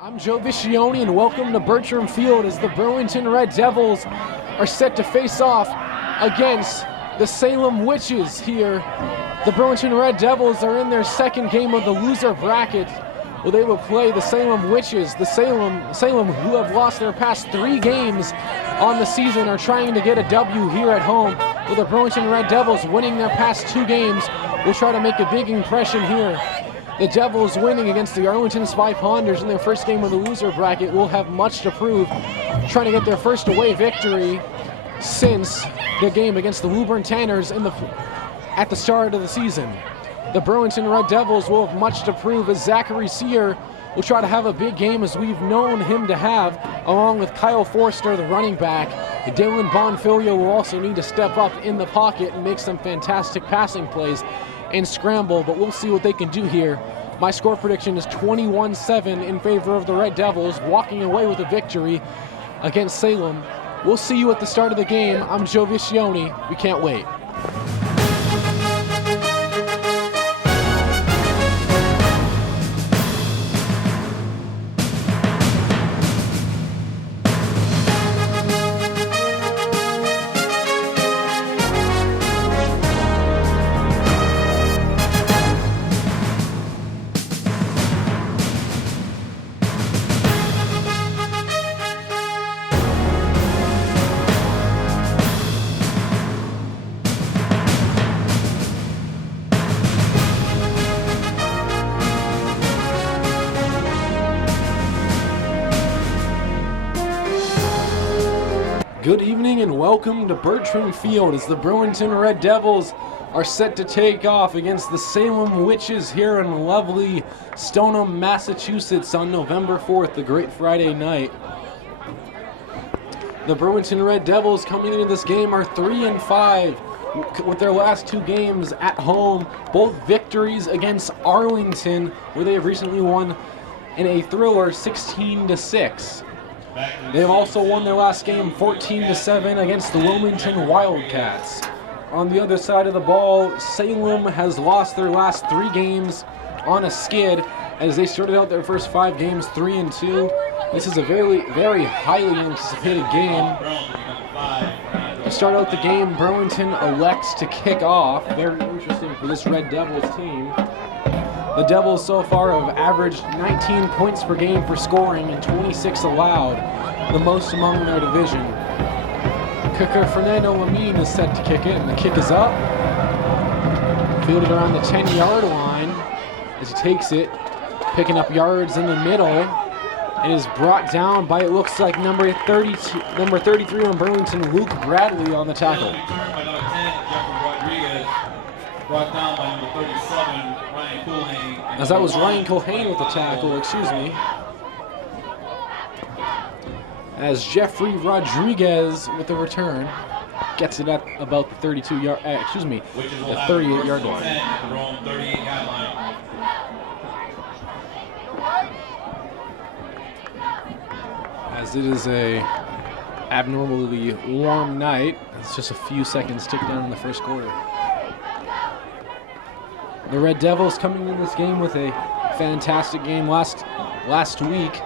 I'm Joe Viscioni, and welcome to Bertram Field as the Burlington Red Devils are set to face off against the Salem Witches here. The Burlington Red Devils are in their second game of the loser bracket, where they will play the Salem Witches. The Salem who have lost their past 3 games on the season, are trying to get a W here at home, with the Burlington Red Devils winning their past 2 games will try to make a big impression here. The Devils winning against the Arlington Spy Ponders in their first game of the loser bracket will have much to prove, trying to get their first away victory since the game against the Woburn Tanners at the start of the season. The Burlington Red Devils will have much to prove, as Zachary Sear will try to have a big game, as we've known him to have, along with Kyle Forster, the running back. Dylan Bonfilio will also need to step up in the pocket and make some fantastic passing plays and scramble, but we'll see what they can do here. My score prediction is 21-7 in favor of the Red Devils, walking away with a victory against Salem. We'll see you at the start of the game. I'm Joe Viscioni. We can't wait. Good evening and welcome to Bertram Field as the Burlington Red Devils are set to take off against the Salem Witches here in lovely Stoneham, Massachusetts on November 4th, the Great Friday night. The Burlington Red Devils coming into this game are 3-5 with their last 2 games at home, both victories against Arlington, where they have recently won in a thriller 16-6. They have also won their last game 14-7 against the Wilmington Wildcats. On the other side of the ball, Salem has lost their last 3 games on a skid, as they started out their first 5 games 3-2. This is a very, very highly anticipated game. To start out the game, Burlington elects to kick off. Very interesting for this Red Devils team. The Devils so far have averaged 19 points per game for scoring and 26 allowed, the most among their division. Kicker Fernando Lamine is set to kick it, and the kick is up. Fielded around the 10-yard line as he takes it, picking up yards in the middle. It is brought down by, it looks like, number 33 on Burlington, Luke Bradley, on the tackle. Brought down by number 37, Ryan Culhane. As that was Ryan Culhane with the tackle, excuse me. As Jeffrey Rodriguez with the return gets it at about the 38-yard line. As it is a abnormally warm night, it's just a few seconds tick down in the first quarter. The Red Devils coming in this game with a fantastic game last week,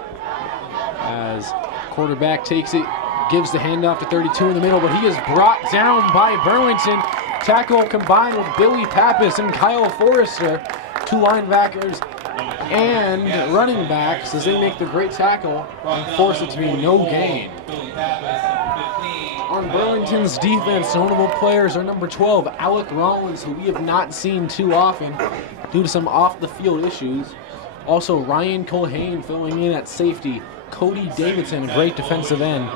as quarterback takes it, gives the handoff to 32 in the middle, but he is brought down by Burlington. Tackle combined with Billy Pappas and Kyle Forrester, 2 linebackers and running backs, as they make the great tackle and force it to be no gain. On Burlington's defense, notable players are number 12, Alec Rollins, who we have not seen too often due to some off-the-field issues. Also, Ryan Culhane filling in at safety. Cody Davidson, a great defensive end.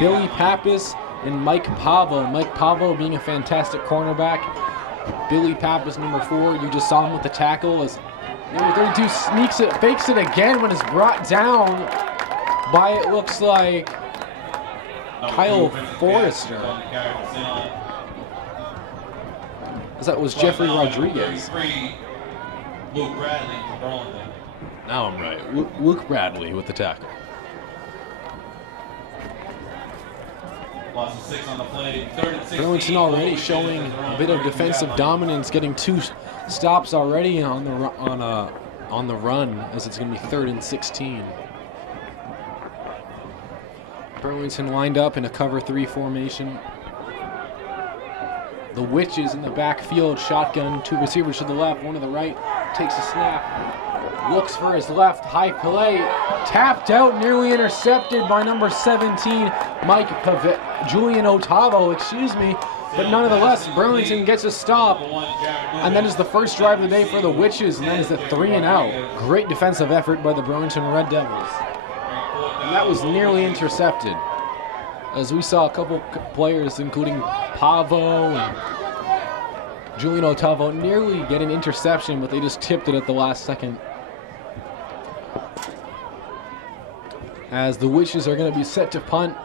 Billy Pappas and Mike Pavo. Mike Pavo being a fantastic cornerback. Billy Pappas, number 4, you just saw him with the tackle. As number 32 sneaks it, fakes it again when it's brought down by, it looks like, Kyle Forrester. As that was Jeffrey Rodriguez. Luke Bradley for Burlington. Now I'm right. Luke Bradley with the tackle. Loss of 6 on the play. Burlington already showing a bit of defensive dominance, getting 2 stops already on the run, as it's going to be 3rd and 16. Burlington lined up in a cover 3 formation. The Witches in the backfield, shotgun, 2 receivers to the left, 1 to the right, takes a snap, looks for his left, high play, tapped out, nearly intercepted by number 17, Julian Otavo, but nonetheless, Burlington gets a stop, and that is the first drive of the day for the Witches, and that is a 3-and-out. Great defensive effort by the Burlington Red Devils. And that was nearly intercepted, as we saw a couple players, including Pavo and Julian Otavo, nearly get an interception, but they just tipped it at the last second. As the Witches are going to be set to punt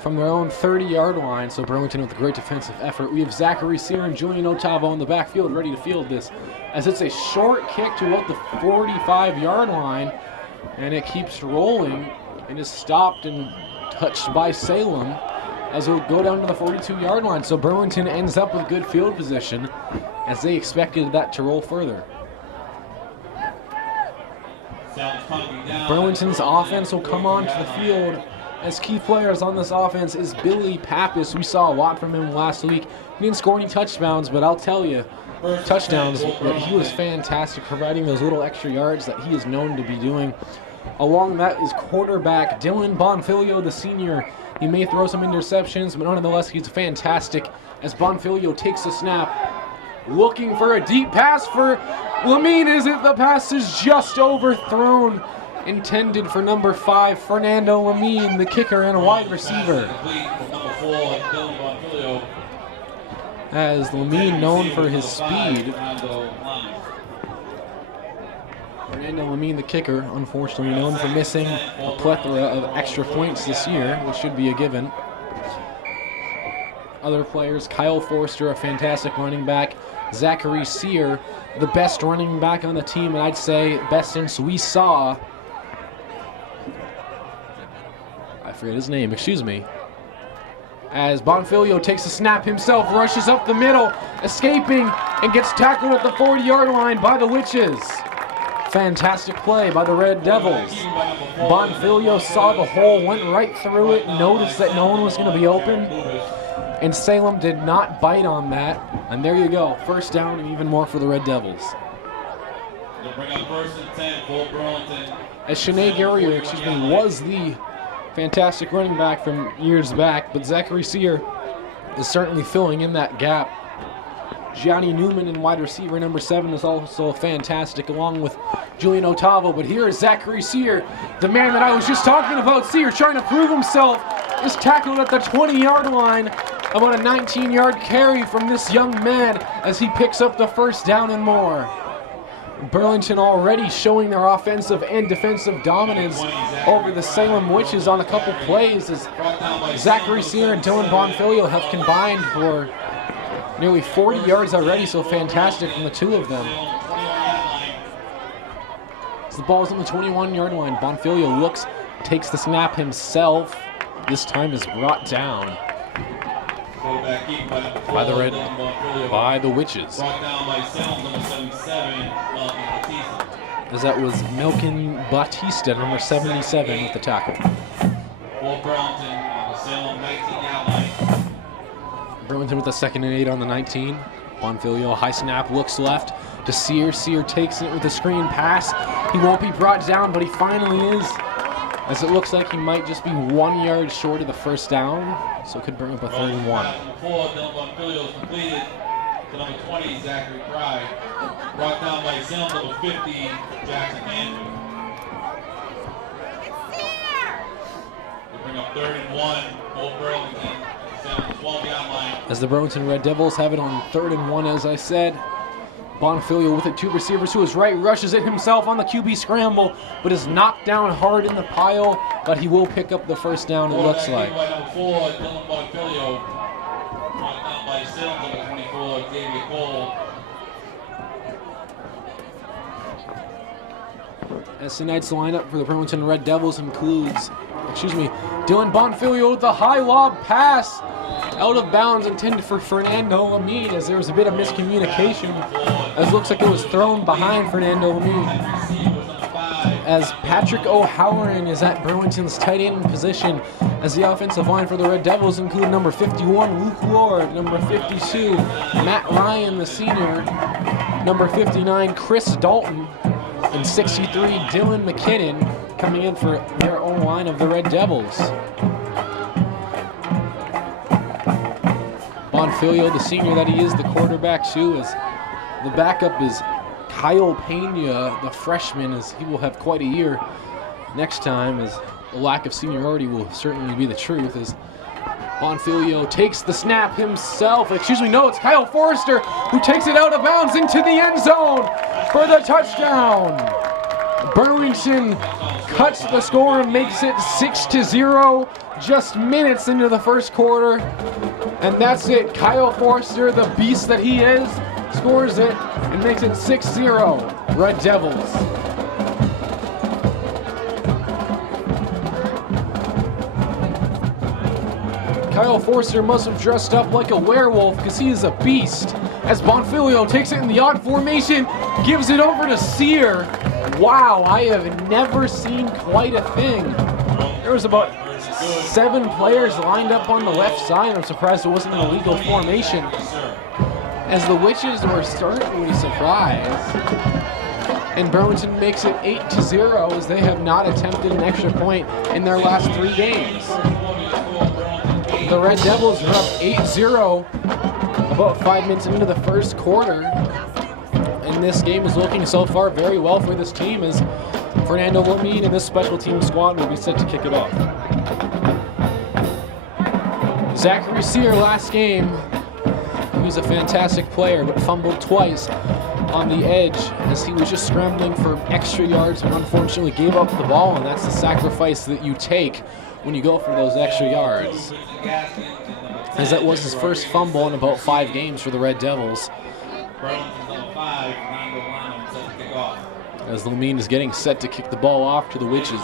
from their own 30-yard line, so Burlington with a great defensive effort. We have Zachary Sear and Julian Otavo in the backfield ready to field this, as it's a short kick to about the 45-yard line, and it keeps rolling and is stopped and touched by Salem as it will go down to the 42-yard line. So Burlington ends up with good field position as they expected that to roll further. Burlington's offense will come onto the field as key players on this offense is Billy Pappas. We saw a lot from him last week. He didn't score any touchdowns, but I'll tell you, but he was fantastic, providing those little extra yards that he is known to be doing. Along that is quarterback Dylan Bonfilio, the senior. He may throw some interceptions, but nonetheless, he's fantastic as Bonfilio takes the snap. Looking for a deep pass for Lamine. Is it? The pass is just overthrown. Intended for number 5, Fernando Lamine, the kicker and a wide receiver. As Lamine, known for his speed. Fernando Lamine, the kicker, unfortunately known for missing a plethora of extra points this year, which should be a given. Other players, Kyle Forster, a fantastic running back. Zachary Sear, the best running back on the team, and I'd say best since we saw, I forget his name, as Bonfilio takes a snap himself, rushes up the middle, escaping, and gets tackled at the 40-yard line by the Witches. Fantastic play by the Red Devils. Bonfilio saw the hole, went right through it, noticed that no one was going to be open, and Salem did not bite on that. And there you go, first down and even more for the Red Devils. As Shanae Guerrier, was the fantastic running back from years back, but Zachary Sear is certainly filling in that gap. Gianni Newman in wide receiver number 7 is also fantastic, along with Julian Otavo. But here is Zachary Sear, the man that I was just talking about. Sear trying to prove himself, is tackled at the 20-yard line. About a 19-yard carry from this young man as he picks up the first down and more. Burlington already showing their offensive and defensive dominance over the Salem Witches on a couple plays as Zachary Sear and Dylan Bonfilio have combined for nearly 40 yards already, so fantastic from the two of them. As the ball is on the 21-yard line, Bonfilio looks, takes the snap himself. This time is brought down by the Witches. As that was Melkin Batista, number 77, with the tackle. Burlington with a 2nd and 8 on the 19. Bonfilio, high snap, looks left to Sear. Sear takes it with a screen pass. He won't be brought down, but he finally is, as it looks like he might just be 1 yard short of the first down, so it could bring up a 3rd and 1. Bonfilio completed to number 20, Zachary Pride. Brought down by Salem, number 50, Jackson Andrew. They bring up 3rd and 1, both Burlington. As the Burlington Red Devils have it on 3rd and 1, as I said. Bonfilio with it, 2 receivers to his right, rushes it himself on the QB scramble, but is knocked down hard in the pile, but he will pick up the first down, it looks like. As tonight's lineup for the Burlington Red Devils includes, Dylan Bonfilio with the high lob pass, out of bounds, intended for Fernando Lamine, as there was a bit of miscommunication, as it looks like it was thrown behind Fernando Lamine. as Patrick O'Halloran is at Burlington's tight end position, as the offensive line for the Red Devils include number 51, Luke Ward, number 52, Matt Ryan, the senior, number 59, Chris Dalton, and 63, Dylan McKinnon, coming in for their own line of the Red Devils. Bonfilio, the senior that he is, the quarterback too, as the backup is Kyle Pena, the freshman, as he will have quite a year next time, as the lack of seniority will certainly be the truth, as Bonfilio takes the snap himself. Excuse me, no, it's Kyle Forrester who takes it out of bounds into the end zone for the touchdown. Burlington cuts the score and makes it 6-0 just minutes into the first quarter. And that's it. Kyle Forrester, the beast that he is, scores it and makes it 6-0 Red Devils. Kyle Forster must have dressed up like a werewolf because he is a beast. As Bonfilio takes it in the odd formation, gives it over to Sear. Wow, I have never seen quite a thing. There was about 7 players lined up on the left side. I'm surprised it wasn't an illegal formation, as the Witches were certainly surprised. And Burlington makes it 8-0, as they have not attempted an extra point in their last 3 games. The Red Devils are up 8-0 about 5 minutes into the first quarter. And this game is looking so far very well for this team, as Fernando Lamine and this special team squad will be set to kick it off. Zachary Sear last game, he's a fantastic player, but fumbled twice on the edge as he was just scrambling for extra yards and unfortunately gave up the ball, and that's the sacrifice that you take when you go for those extra yards, as that was his first fumble in about 5 games for the Red Devils. As Lamine is getting set to kick the ball off to the Witches.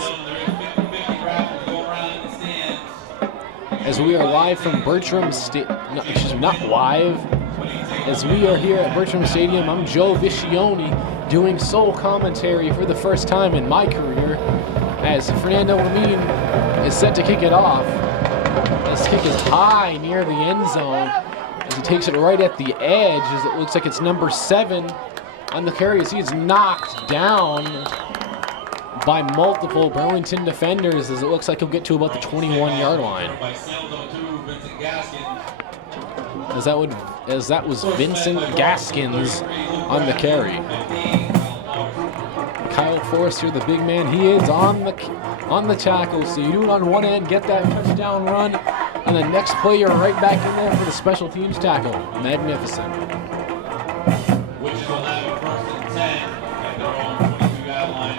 As we are live from Bertram not live, as we are here at Bertram Stadium, I'm Joe Viscioni doing sole commentary for the first time in my career, as Fernando Lamine is set to kick it off. This kick is high near the end zone, as he takes it right at the edge, as it looks like it's number 7 on the carry, as he is knocked down by multiple Burlington defenders, as it looks like he'll get to about the 21-yard line. As that was Vincent Gaskins on the carry. Kyle Forrester, the big man, he is on the tackle. So you do it on one end, get that touchdown run, and the next play you're right back in there for the special teams tackle. Magnificent. Witches will have it 1st and 10 at their own 22-yard line.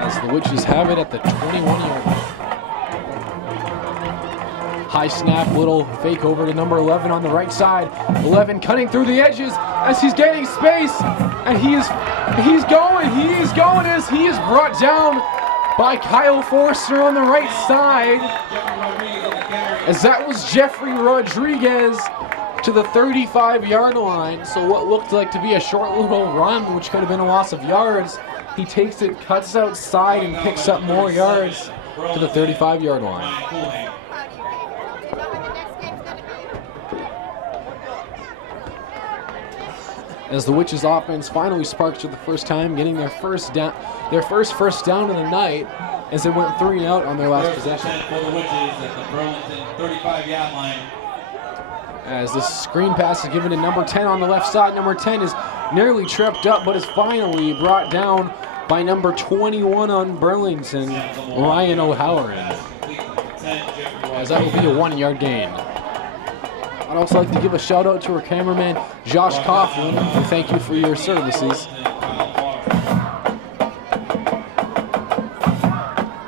As the Witches have it at the 21-yard line. High snap, little fake over to number 11 on the right side. 11 cutting through the edges as he's getting space, and he's going as he is brought down by Kyle Forster on the right side, as that was Jeffrey Rodriguez to the 35-yard line. So what looked like to be a short little run, which could have been a loss of yards, he takes it, cuts outside, and picks up more yards to the 35-yard line. As the Witches offense finally sparks for the first time, getting their first first down of the night, as they went 3 and out on their last possession. For the Witches at the Burlington 35-yard line. As the screen pass is given to number 10 on the left side. Number 10 is nearly tripped up, but is finally brought down by number 21 on Burlington, Ryan O'Halloran. As that will be a 1-yard gain. I'd also like to give a shout out to our cameraman, Josh Coughlin, and thank you for your services.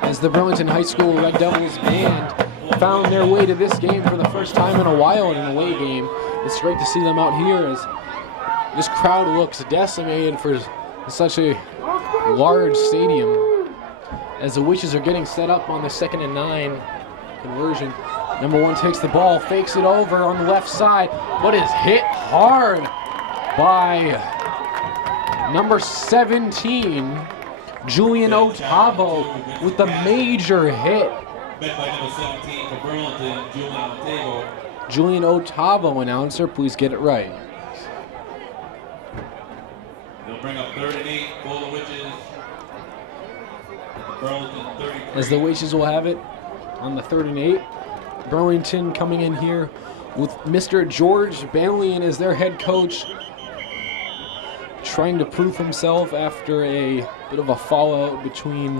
As the Burlington High School Red Devils band found their way to this game for the first time in a while in an away game, it's great to see them out here, as this crowd looks decimated for such a large stadium. As the Witches are getting set up on the 2nd and 9 conversion. Number 1 takes the ball, fakes it over on the left side, but is hit hard by Number 17, Julian Otavo with the major hit. Met by number 17 for Burlington, Julian Otavo. Julian Otavo, announcer, please get it right. They'll bring up 3rd and 8 for the Witches. Burlington 33. As the Witches will have it on the 3rd and 8. Burlington coming in here with Mr. George Balian as their head coach, trying to prove himself after a bit of a fallout between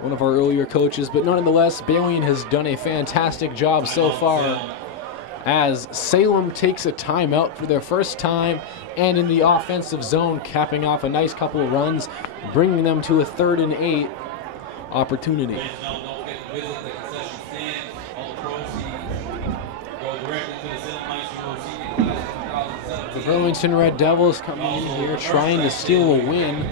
one of our earlier coaches. But nonetheless, Balian has done a fantastic job so far as Salem takes a timeout for their first time and in the offensive zone, capping off a nice couple of runs, bringing them to a 3rd and 8 opportunity. The Burlington Red Devils coming in here trying to steal a win,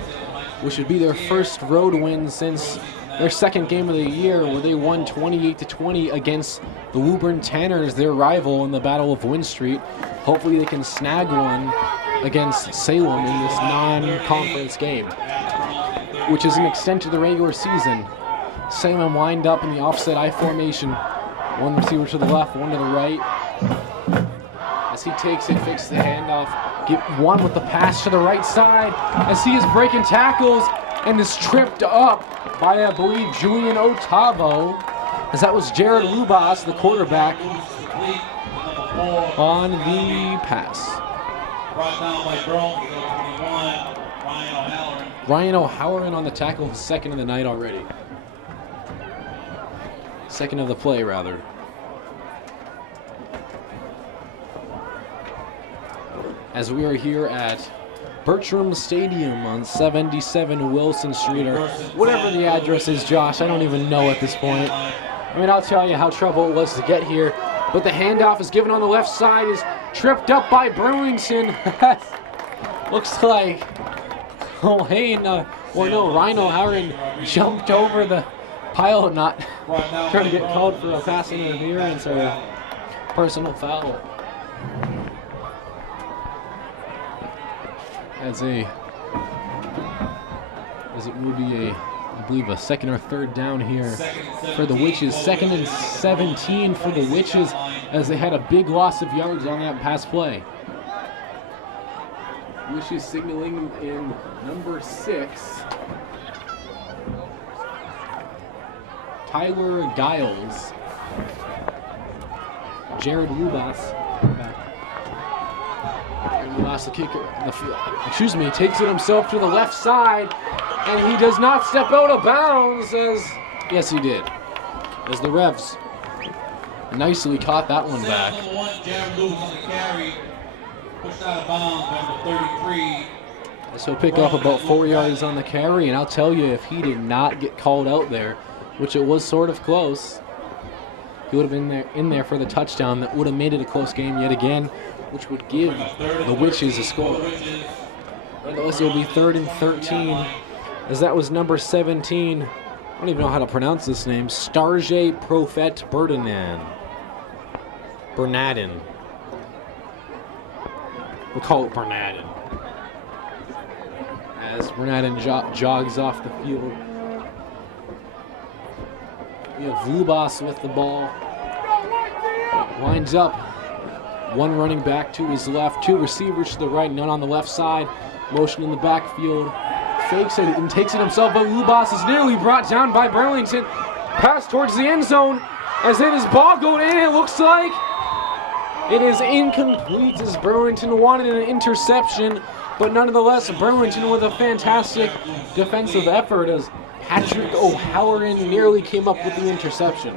which would be their first road win since their 2nd game of the year, where they won 28-20 against the Woburn Tanners, their rival in the Battle of Wynn Street. Hopefully they can snag one against Salem in this non-conference game, which is an extent to the regular season. Salem lined up in the offset I formation. One receiver to the left, one to the right. As he takes it, fakes the handoff. Get one with the pass to the right side as he is breaking tackles and is tripped up by, I believe, Julian Otavo, as that was Jared Lubas, the quarterback, on the pass. Brought down by Burlington, 21, Ryan O'Halloran on the tackle, 2nd of the night already. 2nd of the play, rather. As we are here at Bertram Stadium on 77 Wilson Street, or whatever the address is, Josh. I don't even know at this point. I mean, I'll tell you how trouble it was to get here. But the handoff is given on the left side, is tripped up by Burlington. Looks like Ryan O'Halloran jumped over the pile, not trying to get called for a pass interference or a personal foul. As it will be I believe a 2nd or 3rd down here for the Witches. 2nd and 17 for the Witches, as they had a big loss of yards on that pass play. Witches signaling in number 6, Tyler Giles. Jared Lubas. Lubas, the kicker, takes it himself to the left side, and he does not step out of bounds yes he did, as the Revs nicely caught that one back. Jared Lubas on the carry, pushed out of bounds by number 33. So pick up about 4 yards on the carry, and I'll tell you, if he did not get called out there, which it was sort of close, he would have been in there for the touchdown that would have made it a close game yet again, which would give the Witches a score. Otherwise, it will be 3rd and 13, as that was number 17. I don't even know how to pronounce this name. Starjay Profet Bernadin. We'll call it Bernadin. As Bernadin jogs off the field. We have Lubas with the ball. Lines up. One running back to his left, 2 receivers to the right, none on the left side. Motion in the backfield. Fakes it and takes it himself, but Lubas is nearly brought down by Burlington. Pass towards the end zone as it is ball going in. It looks like it is incomplete, as Burlington wanted an interception, but nonetheless, Burlington with a fantastic defensive effort as Patrick O'Halloran nearly came up with the interception.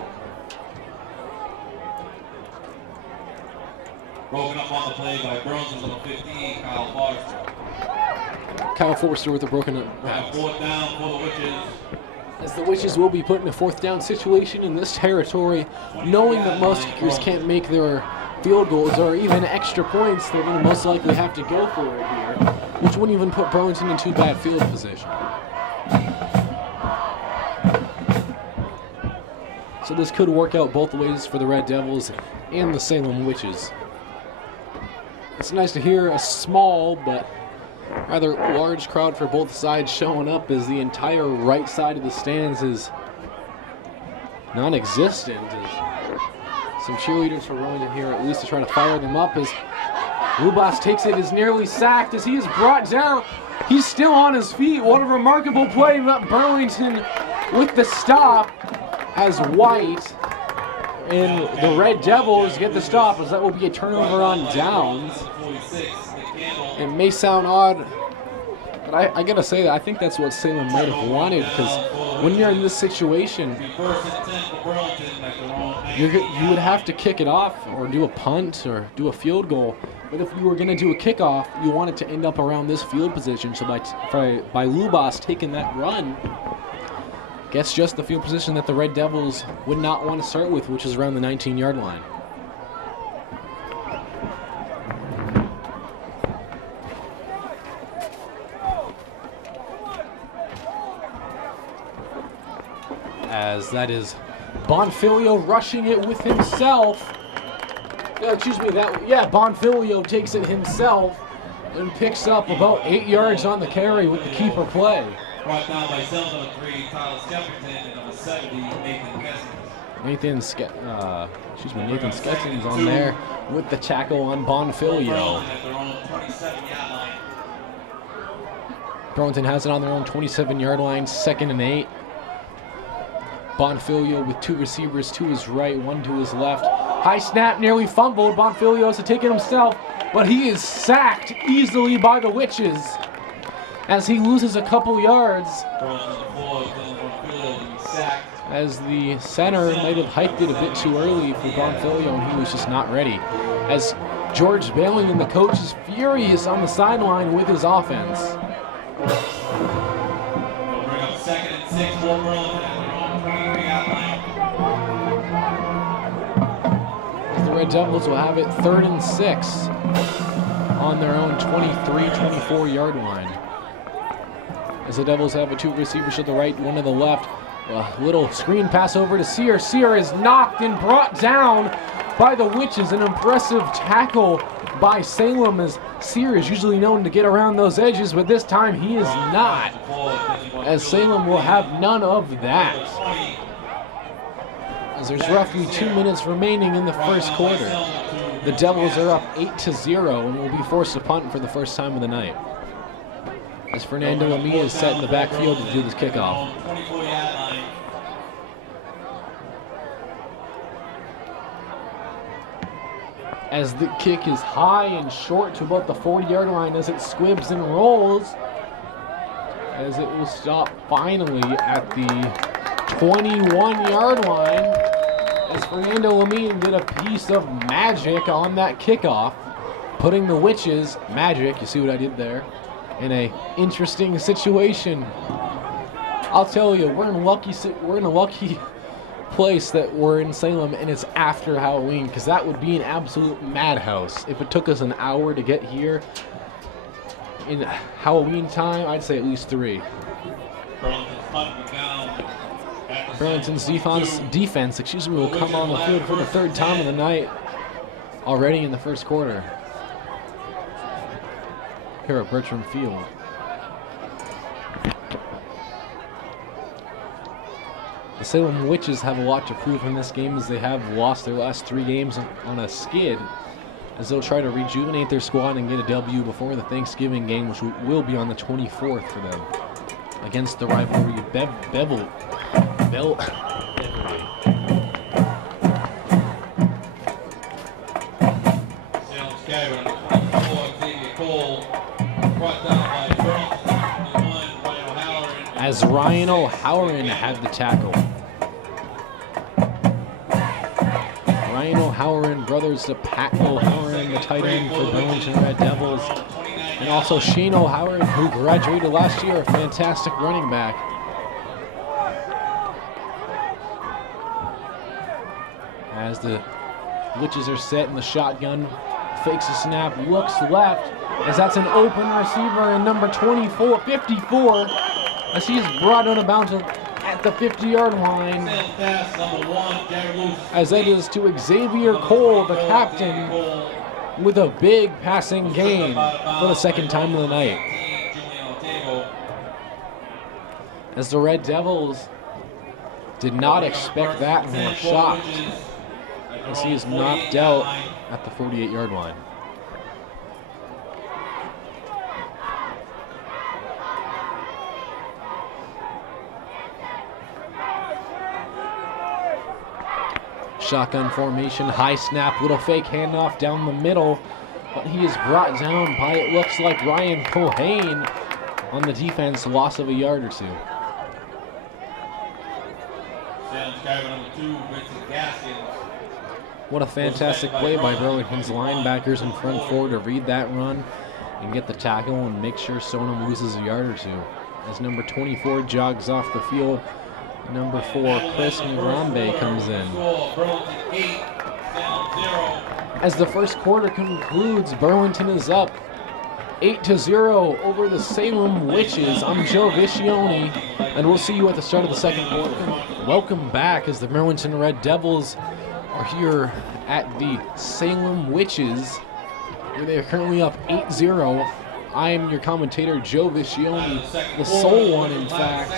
Broken up on the play by Burlington's number 15, Kyle Forster. Kyle Forster with a broken up pass. 4th down for the Witches. As the Witches will be put in a 4th down situation in this territory, knowing that most kickers can't make their field goals or even extra points, they're going to most likely have to go for it here, which wouldn't even put Burlington in too bad field position. So this could work out both ways for the Red Devils and the Salem Witches. It's nice to hear a small but rather large crowd for both sides showing up, as the entire right side of the stands is non-existent. As some cheerleaders for Burlington here at least to try to fire them up, as Lubas takes it, is nearly sacked as he is brought down. He's still on his feet. What a remarkable play by Burlington with the stop, as White and the Red Devils get the stop, as that will be a turnover on downs. It may sound odd, but I gotta say that I think that's what Salem might have wanted, because when you're in this situation, you would have to kick it off or do a punt or do a field goal. But if you were going to do a kickoff, you want it to end up around this field position. So by Lubas taking that run, gets just the field position that the Red Devils would not want to start with, which is around the 19-yard line. As that is Bonfilio rushing it with himself. Bonfilio takes it himself and picks up about 8 yards on the carry with the keeper play. Brought down by Salem number 3, Tyler Skeffington, and number 70, Nathan Skeffington. Nathan Skeffington's on there with the tackle on Bonfilio. Burlington has it on their own 27-yard line, 2nd and 8. Bonfilio with 2 receivers to his right, 1 to his left. High snap, nearly fumbled. Bonfilio has to take it himself, but he is sacked easily by the Witches as he loses a couple yards. As the center might have hiked it a bit too early for Bonfilio, and he was just not ready. As George Bailing and the coach is furious on the sideline with his offense. They'll bring up 2nd and 6 for Burlington. The Red Devils will have it 3rd and 6 on their own 23-24-yard line. As the Devils have 2 receivers to the right, 1 to the left. A little screen pass over to Sear. Sear is knocked and brought down by the Witches. An impressive tackle by Salem, as Sear is usually known to get around those edges, but this time he is not, as Salem will have none of that. As there's roughly 2 minutes remaining in the first quarter. The Devils are up 8-0 and will be forced to punt for the first time of the night, as Fernando Lamia is set in the backfield to do this kickoff. As the kick is high and short to about the 40-yard line, as it squibs and rolls, as it will stop finally at the 21-yard line, as Fernando Lamine did a piece of magic on that kickoff, putting the Witches, magic, you see what I did there, in a interesting situation. I'll tell you, we're in a lucky place that we're in Salem, and it's after Halloween, because that would be an absolute madhouse if it took us an hour to get here. In Halloween time, I'd say at least 3. Burlington's defense, will come on the field for the 3rd time of the night already in the first quarter here at Bertram Field. The Salem Witches have a lot to prove in this game, as they have lost their last 3 games on a skid, as they'll try to rejuvenate their squad and get a W before the Thanksgiving game, which will be on the 24th for them, against the rivalry Bevel. As Ryan O'Halloran had the tackle. Ryan O'Halloran, brothers to Pat O'Halloran, the tight end for Burlington Red Devils, and also Shane O'Halloran, who graduated last year, a fantastic running back. As the Witches are set in the shotgun, fakes a snap, looks left, as that's an open receiver, and number 54, as he is brought out of bounds at the 50-yard line, as that is to Xavier Cole, the captain, with a big passing game for the second time of the night. As the Red Devils did not expect that and were shocked as he is knocked out at the 48-yard line. Shotgun formation, high snap, little fake handoff down the middle, but he is brought down by, it looks like, Ryan Cohane on the defense, loss of a yard or two. What a fantastic play by Burlington's linebackers in front four to read that run and get the tackle and make sure Salem loses a yard or two. As number 24 jogs off the field, number 4, Chris Ngrambe, comes in. As the first quarter concludes, Burlington is up 8-0 over the Salem Witches. I'm Joe Viscioni, and we'll see you at the start of the second quarter. Welcome back as the Burlington Red Devils are here at the Salem Witches, where they are currently up 8-0. I am your commentator, Joe Viscioni, the sole one, in fact,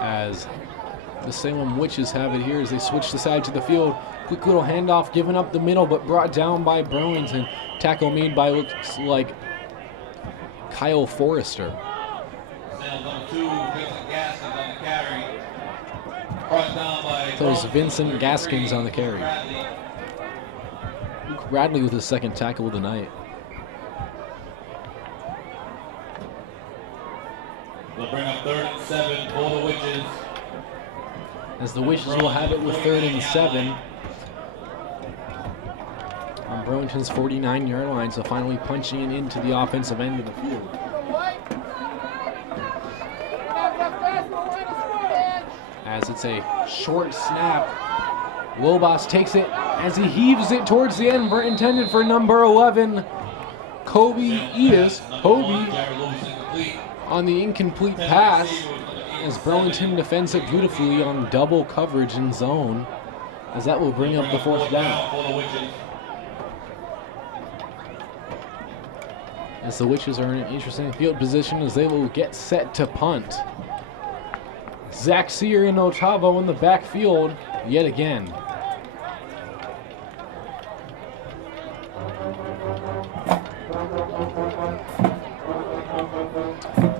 as the Salem Witches have it here as they switch the side to the field. Quick little handoff given up the middle, but brought down by Burlington. Tackle made by, looks like, Kyle Forrester. So it's Vincent Gaskins on the carry. Luke Radley with his second tackle of the night. They'll bring up 3rd and 7 for the Witches. As the Witches will have it with 3rd and 7. On Burlington's 49-yard line, so finally punching it into the offensive end of the field. As it's a short snap, Lobos takes it as he heaves it towards the end, intended for number 11, Kobe Edis. Kobe on the incomplete pass, as Burlington defends it beautifully on double coverage in zone, as that will bring up the 4th down. As the Witches are in an interesting field position as they will get set to punt. Zach Sear and Otavo in the backfield yet again.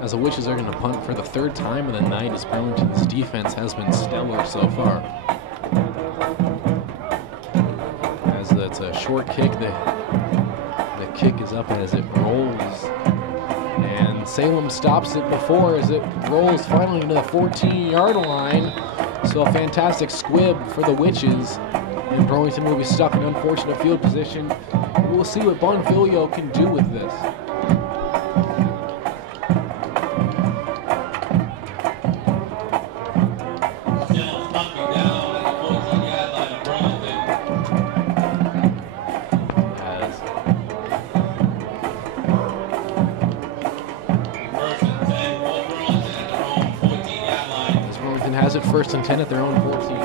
As the Witches are going to punt for the 3rd time of the night, as Burlington's defense has been stellar so far. As it's a short kick, the kick is up as it rolls. And Salem stops it before as it rolls finally to the 14-yard line. So a fantastic squib for the Witches. And Burlington will be stuck in unfortunate field position. We'll see what Bonfilio can do with this. Has it 1st and 10 at their own 14.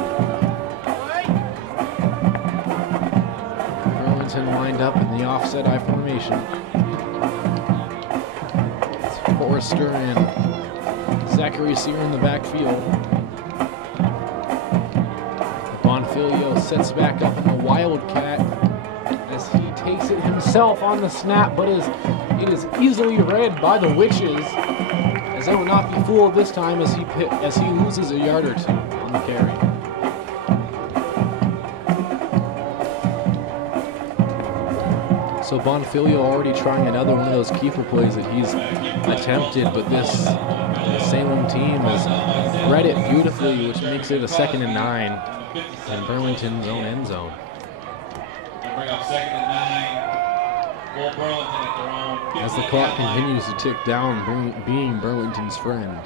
Burlington lined up in the offset I formation. It's Forrester and Zachary Sear in the backfield. Bonfilio sets back up in the Wildcat as he takes it himself on the snap, but it is easily read by the Witches. They will not be fooled this time as he loses a yard or two on the carry. So Bonfilio already trying another one of those keeper plays that he's attempted, but this Salem team has read it beautifully, which makes it a 2nd and 9 in Burlington's own end zone. Bring up 2nd and 9. As the clock continues to tick down, being Burlington's friend.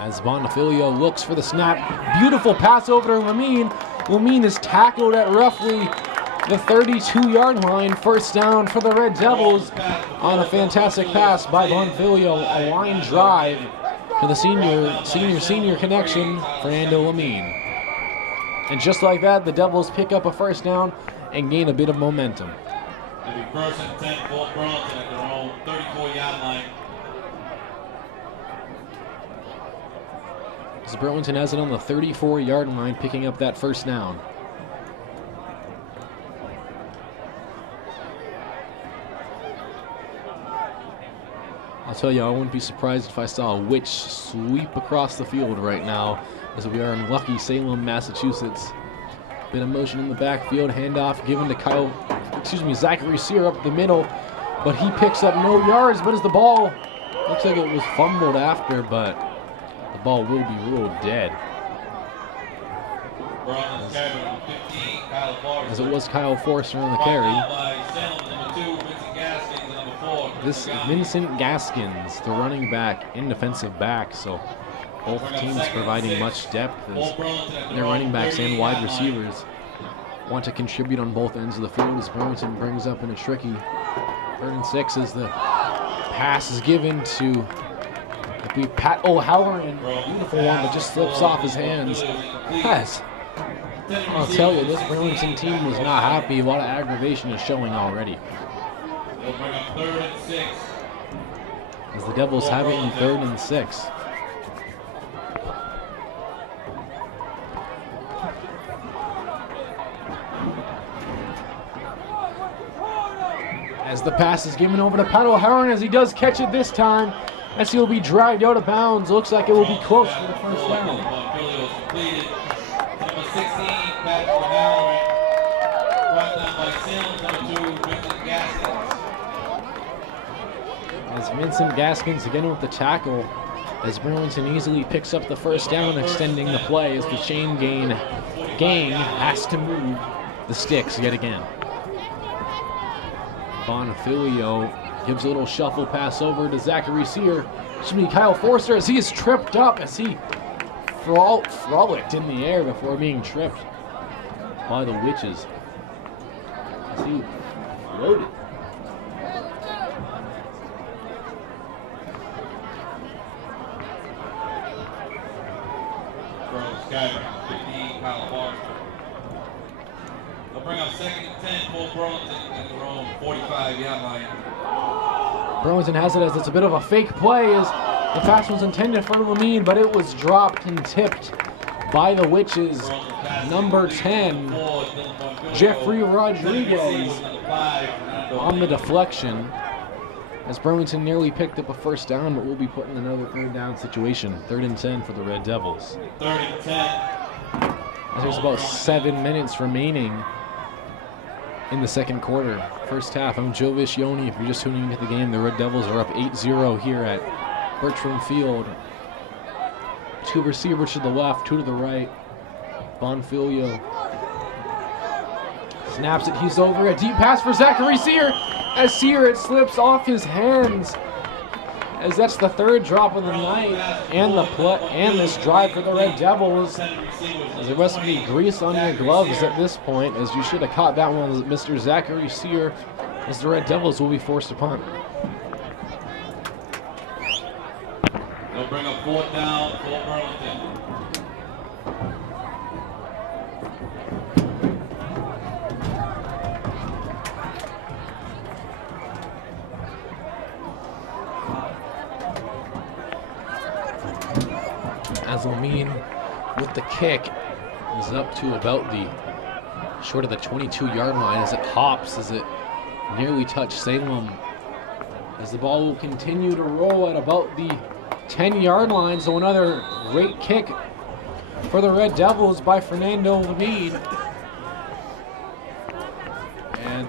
As Bonfilio looks for the snap, beautiful pass over to Lamine. Lamine is tackled at roughly the 32-yard line. 1st down for the Red Devils on a fantastic pass by Bonfilio, a line drive to the senior connection, Fernando Lamine. And just like that, the Devils pick up a first down and gain a bit of momentum. It'll be 1st and 10 for Burlington at their own 34-yard line. As Burlington has it on the 34-yard line, picking up that first down. I'll tell you, I wouldn't be surprised if I saw a witch sweep across the field right now, as we are in lucky Salem, Massachusetts. Bit of motion in the backfield, handoff given to Zachary Sear up the middle, but he picks up no yards. But as the ball looks like it was fumbled after, but the ball will be ruled dead. As it was Kyle Forster on the carry. This Vincent Gaskins, the running back and defensive back, so both teams providing much depth as their running backs and wide receivers want to contribute on both ends of the field as Burlington brings up in a tricky 3rd and 6 as the pass is given to Pat O'Halloran. Beautiful one that just slips off his hands. Yes. I'll tell you, this Burlington team was not happy. A lot of aggravation is showing already. They'll bring up 3rd and 6. As the Devils have it in 3rd and 6. As the pass is given over to Pat O'Halloran, as he does catch it this time, as he'll be dragged out of bounds. Looks like it will be close for the first down. Number 16, Pat O'Halloran. Brought down by Salem, number 2, Vincent Gaskins. As Vincent Gaskins again with the tackle, as Burlington easily picks up the first down, extending the play as the chain gang has to move the sticks yet again. Bonfilio gives a little shuffle pass over to Zachary Sear. Kyle Forster as he is tripped up as he frolicked in the air before being tripped by the Witches. As he floated. They'll bring up 2nd and 10 for Burlington at their own 45-yard line. Burlington has it as it's a bit of a fake play as the pass was intended for Lamine, but it was dropped and tipped by the Witches. Number 10, Jeffrey Rodriguez on the deflection. As Burlington nearly picked up a first down, but we'll be put in another 3rd down situation. 3rd and 10 for the Red Devils. 3rd and 10. As there's about 7 minutes remaining in the second quarter. First half, I'm Joe Viscioni. If you're just tuning into the game, the Red Devils are up 8-0 here at Bertram Field. 2 receivers to the left, 2 to the right. Bonfilio snaps it. He's over. A deep pass for Zachary Sear. As Sear, it slips off his hands. As that's the 3rd drop of the night and this drive for the Red Devils. As there must be grease on your gloves at this point, as you should have caught that one, Mr. Zachary Sear, as the Red Devils will be forced to punt. They'll bring up 4th down for Burlington. As Lamine with the kick is up to about the short of the 22-yard line as it hops, as it nearly touched Salem. As the ball will continue to roll at about the 10-yard line, so another great kick for the Red Devils by Fernando Lamine. And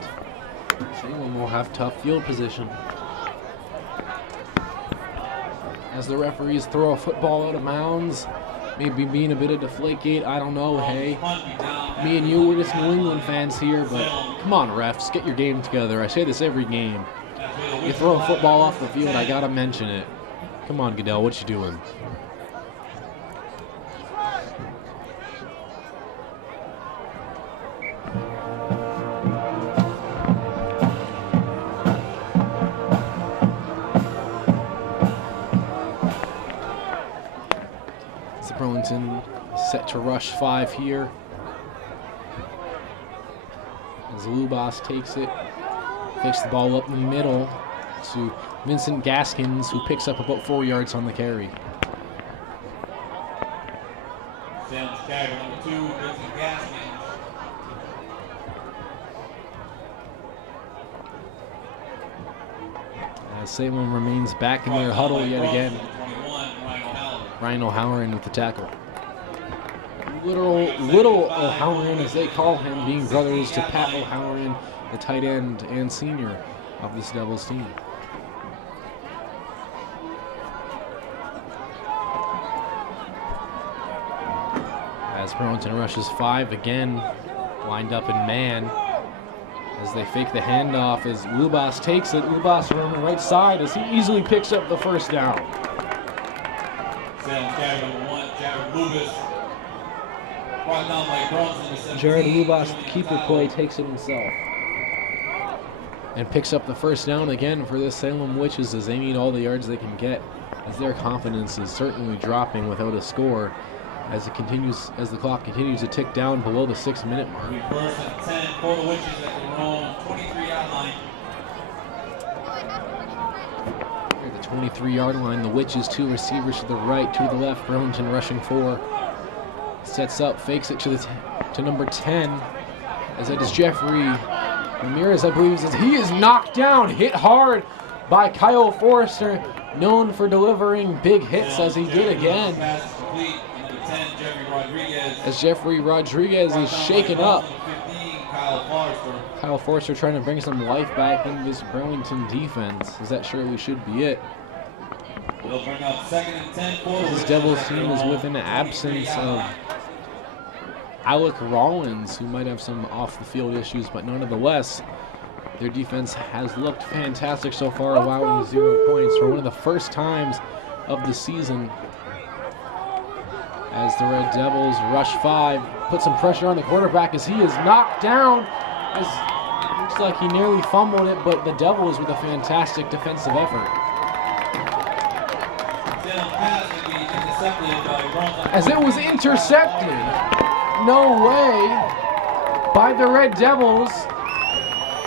Salem will have tough field position. As the referees throw a football out of bounds, maybe being a bit of Deflategate, I don't know. Hey, me and you, we're just New England fans here, but come on, refs, get your game together. I say this every game. You throw a football off the field, I gotta mention it. Come on, Goodell, what you doing? Burlington set to rush 5 here. As Lubas takes it, takes the ball up the middle to Vincent Gaskins, who picks up about 4 yards on the carry. Salem's carry number 2, Vincent Gaskins. As Salem remains back in their huddle yet again. Ryan O'Halloran with the tackle. Little O'Halloran, as they call him, being brothers to Pat O'Halloran, the tight end and senior of this Devils team. As Burlington rushes 5 again, lined up in man. As they fake the handoff, as Lubas takes it. Lubas on the right side as he easily picks up the first down. Jared Lubas, the keeper play, takes it himself. And picks up the first down again for the Salem Witches as they need all the yards they can get, as their confidence is certainly dropping without a score as the clock continues to tick down below the 6-minute mark. First and 10 for the Witches at their own 23-yard line. At the 23-yard line, the Witches, 2 receivers to the right, 2 to the left. Burlington rushing 4. Sets up, fakes it to number 10, as it is Jeffrey Ramirez, I believe, as he is knocked down, hit hard by Kyle Forrester, known for delivering big hits as he did again. As Jeffrey Rodriguez is shaken up. Kyle Forrester trying to bring some life back into this Burlington defense, as that surely should be it. This Devils team is with an absence of Alec Rollins, who might have some off-the-field issues, but nonetheless, their defense has looked fantastic so far, allowing 0 points for one of the first times of the season. As the Red Devils rush 5, put some pressure on the quarterback as he is knocked down. Looks like he nearly fumbled it, but the Devils with a fantastic defensive effort. As it was intercepted, no way, by the Red Devils.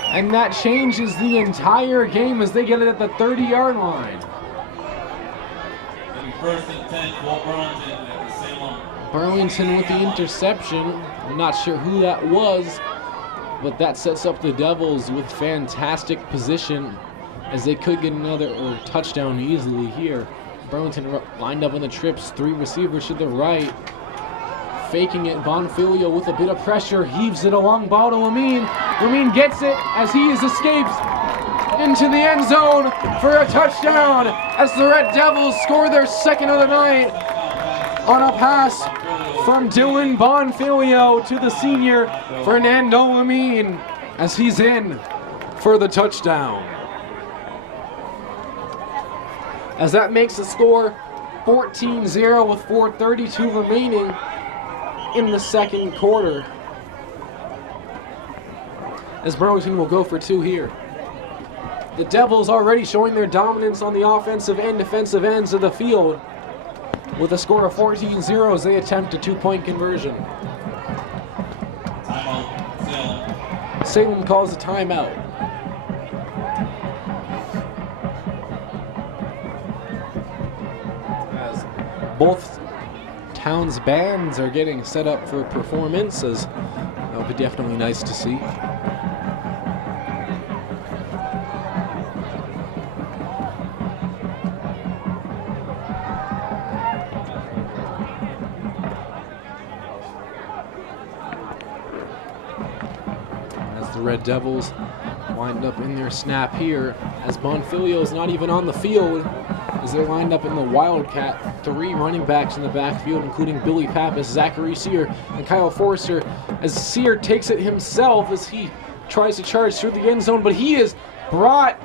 And that changes the entire game as they get it at the 30-yard line. First and 10 for Burlington at the Salem. Burlington with the interception. I'm not sure who that was, but that sets up the Devils with fantastic position as they could get another touchdown easily here. Burlington lined up on the trips, 3 receivers to the right. Faking it, Bonfilio with a bit of pressure, heaves it along ball to Lamine. Lamine gets it as he escapes into the end zone for a touchdown as the Red Devils score their second of the night on a pass from Dylan Bonfilio to the senior Fernando Lamine as he's in for the touchdown. As that makes the score 14-0 with 4:32 remaining in the second quarter. As Burlington will go for 2 here. The Devils already showing their dominance on the offensive and defensive ends of the field with a score of 14-0 as they attempt a 2-point conversion. Timeout, Salem calls a timeout. As both towns' bands are getting set up for performances, that'll be definitely nice to see. The Red Devils wind up in their snap here as Bonfilio is not even on the field as they're lined up in the Wildcat. 3 running backs in the backfield, including Billy Pappas, Zachary Sear, and Kyle Forrester, as Sear takes it himself as he tries to charge through the end zone, but he is brought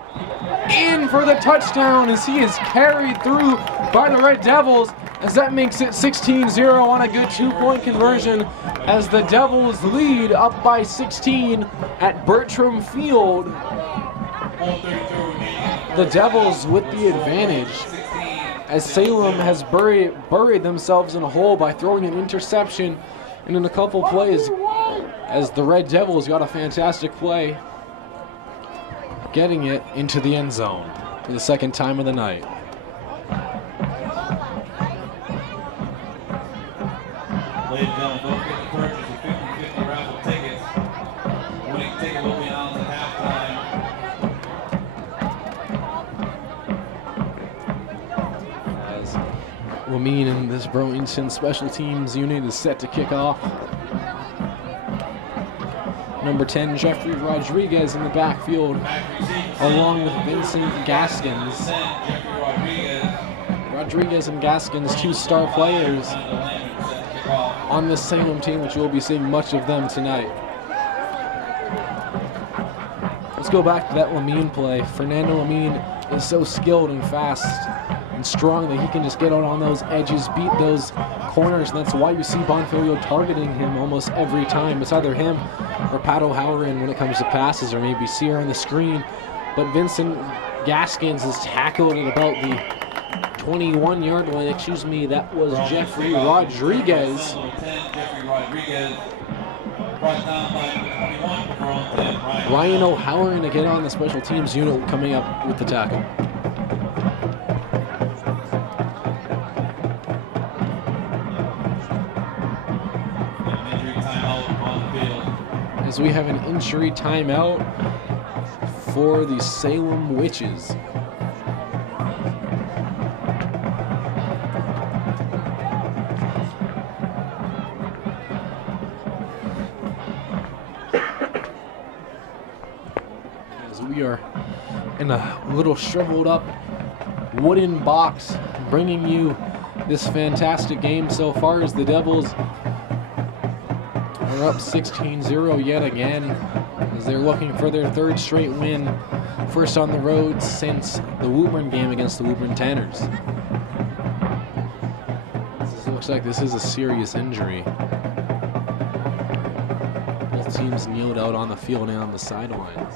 in for the touchdown as he is carried through by the Red Devils, as that makes it 16-0 on a good 2-point conversion as the Devils lead up by 16 at Bertram Field. The Devils with the advantage as Salem has buried themselves in a hole by throwing an interception and in a couple plays, as the Red Devils got a fantastic play getting it into the end zone for the second time of the night. Ladies and gentlemen, don't forget to purchase the 50/50 raffle tickets. Winning ticket will be announced at halftime. As Lamine and this Burlington special teams unit is set to kick off. Number 10, Jeffrey Rodriguez in the backfield, along with Vincent Gaskins. Rodriguez and Gaskins, two star players on this Salem team, which you'll be seeing much of them tonight. Let's go back to that Lamine play. Fernando Lamine is so skilled and fast and strong that he can just get out on those edges, beat those corners, and that's why you see Bonfilio targeting him almost every time. It's either him or Pat O'Halloran when it comes to passes, or maybe Sear on the screen. But Vincent Gaskins is tackled at about the 21-yard line. Excuse me, that was Jeffrey Rodriguez. Ryan O'Halloran to get on the special teams unit coming up with the tackle. As we have an injury timeout for the Salem Witches. As we are in a little shriveled up wooden box bringing you this fantastic game so far, as the Devils are up 16-0 yet again, as they're looking for their third straight win, first on the road since the Woburn game against the Woburn Tanners. It looks like this is a serious injury. Both teams kneeled out on the field and on the sidelines.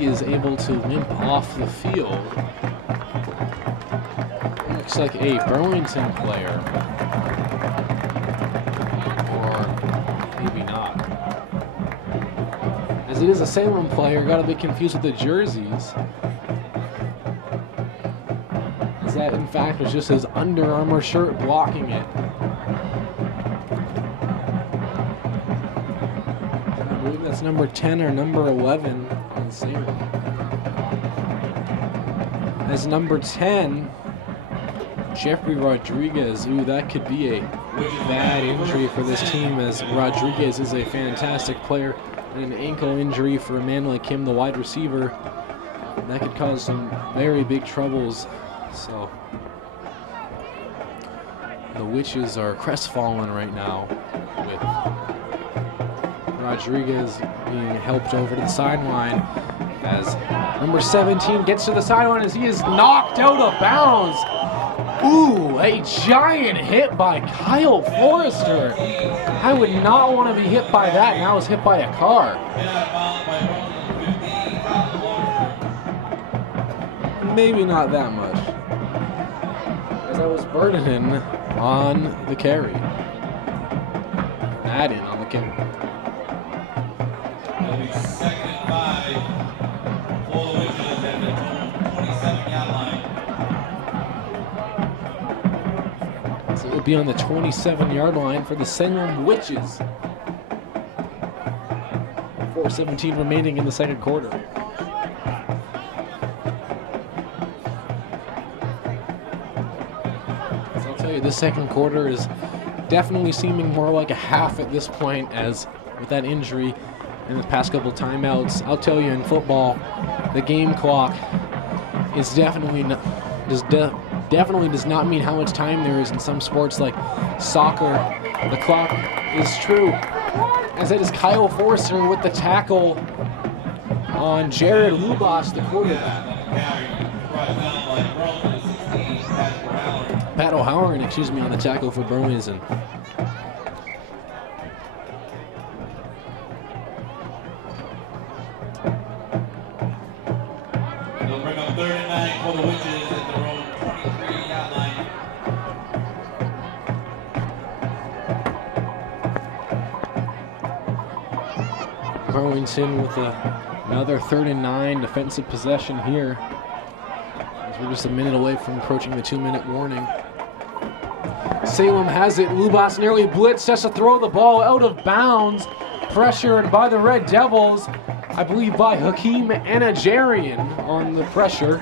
Is able to limp off the field. Looks like a Burlington player, or maybe not. As it is a Salem player, got a bit confused with the jerseys. As that in fact was just his Under Armour shirt blocking it. I believe that's number 10 or number 11. As number 10, Jeffrey Rodriguez. Ooh, that could be a bad injury for this team, as Rodriguez is a fantastic player, and an ankle injury for a man like him, the wide receiver, that could cause some very big troubles. So the Witches are crestfallen right now, with Rodriguez being helped over to the sideline, as number 17 gets to the sideline as he is knocked out of bounds. Ooh, a giant hit by Kyle Forrester. I would not want to be hit by that, and I was hit by a car. Maybe not that much, as I was burning on the carry. Madden on the carry. Second and 5 for the Witches at the 27-yard line. So it would be on the 27-yard line for the Salem Witches. 4:17 remaining in the second quarter. So I'll tell you, this second quarter is definitely seeming more like a half at this point, as with that injury in the past couple timeouts. I'll tell you, in football, the game clock is definitely does not mean how much time there is in some sports like soccer. The clock is true, as it is Kyle Forster with the tackle on Jared Lubas, the quarterback. brought down by Burlington, 16, Pat O'Halloran, excuse me, on the tackle for Burlington. They'll bring up 39 for the Witches at their own 23-yard line. Burlington with another 3rd and 9 defensive possession here. As we're just a minute away from approaching the 2-minute warning. Salem has it. Lubas nearly blitzed, has to throw the ball out of bounds. Pressured by the Red Devils, I believe by Hakeem Anajarian on the pressure.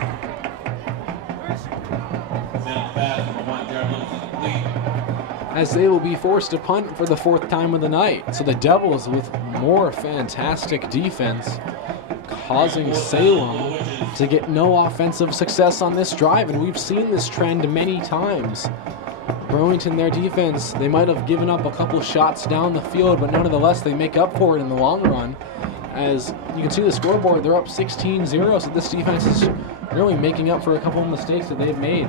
As they will be forced to punt for the 4th time of the night. So the Devils with more fantastic defense, causing Salem to get no offensive success on this drive. And we've seen this trend many times. Burlington, their defense, they might have given up a couple shots down the field, but nonetheless they make up for it in the long run. As you can see the scoreboard, they're up 16-0, so this defense is really making up for a couple of mistakes that they've made.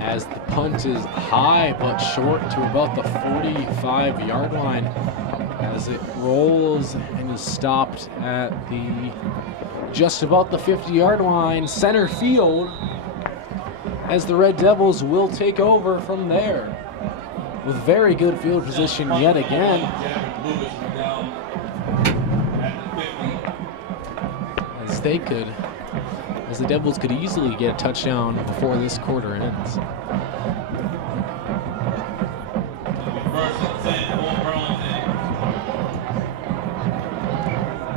As the punt is high but short to about the 45-yard line, as it rolls and is stopped at the just about the 50-yard line, center field, as the Red Devils will take over from there with very good field position yet again. As the Devils could easily get a touchdown before this quarter ends.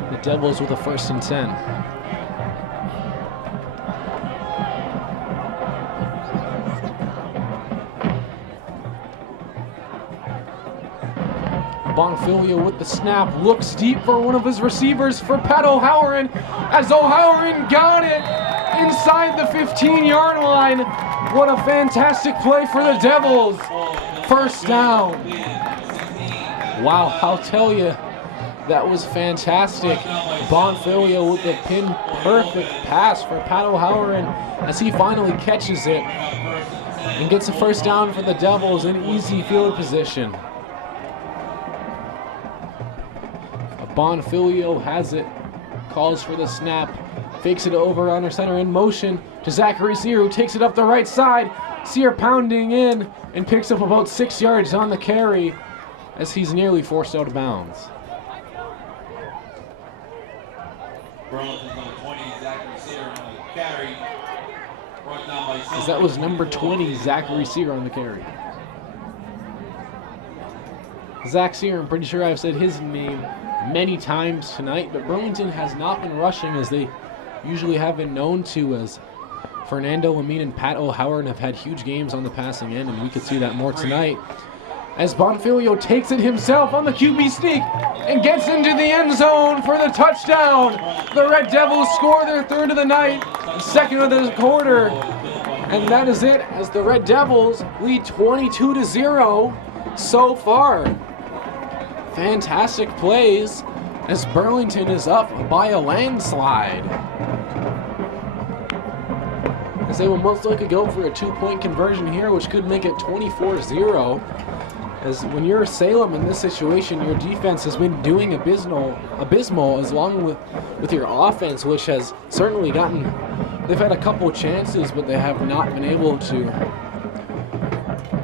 The Devils with a 1st and 10. Bonfiglio with the snap, looks deep for one of his receivers for Pat O'Halloran, as O'Halloran got it inside the 15-yard line. What a fantastic play for the Devils. 1st down. Wow, I'll tell you, that was fantastic. Bonfiglio with the pin-perfect pass for Pat O'Halloran as he finally catches it and gets a 1st down for the Devils in easy field position. Bonfiglio has it, calls for the snap, fakes it over under center in motion to Zachary Sear, who takes it up the right side. Sear pounding in and picks up about 6 yards on the carry as he's nearly forced out of bounds. Burlington's number 20, Zachary Sear on the carry. Brought down by As that was number 20, Zachary Sear on the carry. Zach Sear, I'm pretty sure I've said his name many times tonight, but Burlington has not been rushing as they usually have been known to, as Fernando Amin and Pat O'Halloran have had huge games on the passing end, and we could see that more tonight. As Bonfiglio takes it himself on the QB sneak and gets into the end zone for the touchdown. The Red Devils score their 3rd of the night, 2nd of the quarter, and that is it as the Red Devils lead 22-0 so far. Fantastic plays as Burlington is up by a landslide. As they will most likely go for a 2-point conversion here, which could make it 24-0. As when you're Salem in this situation, your defense has been doing abysmal as long with your offense, which has certainly they've had a couple chances, but they have not been able to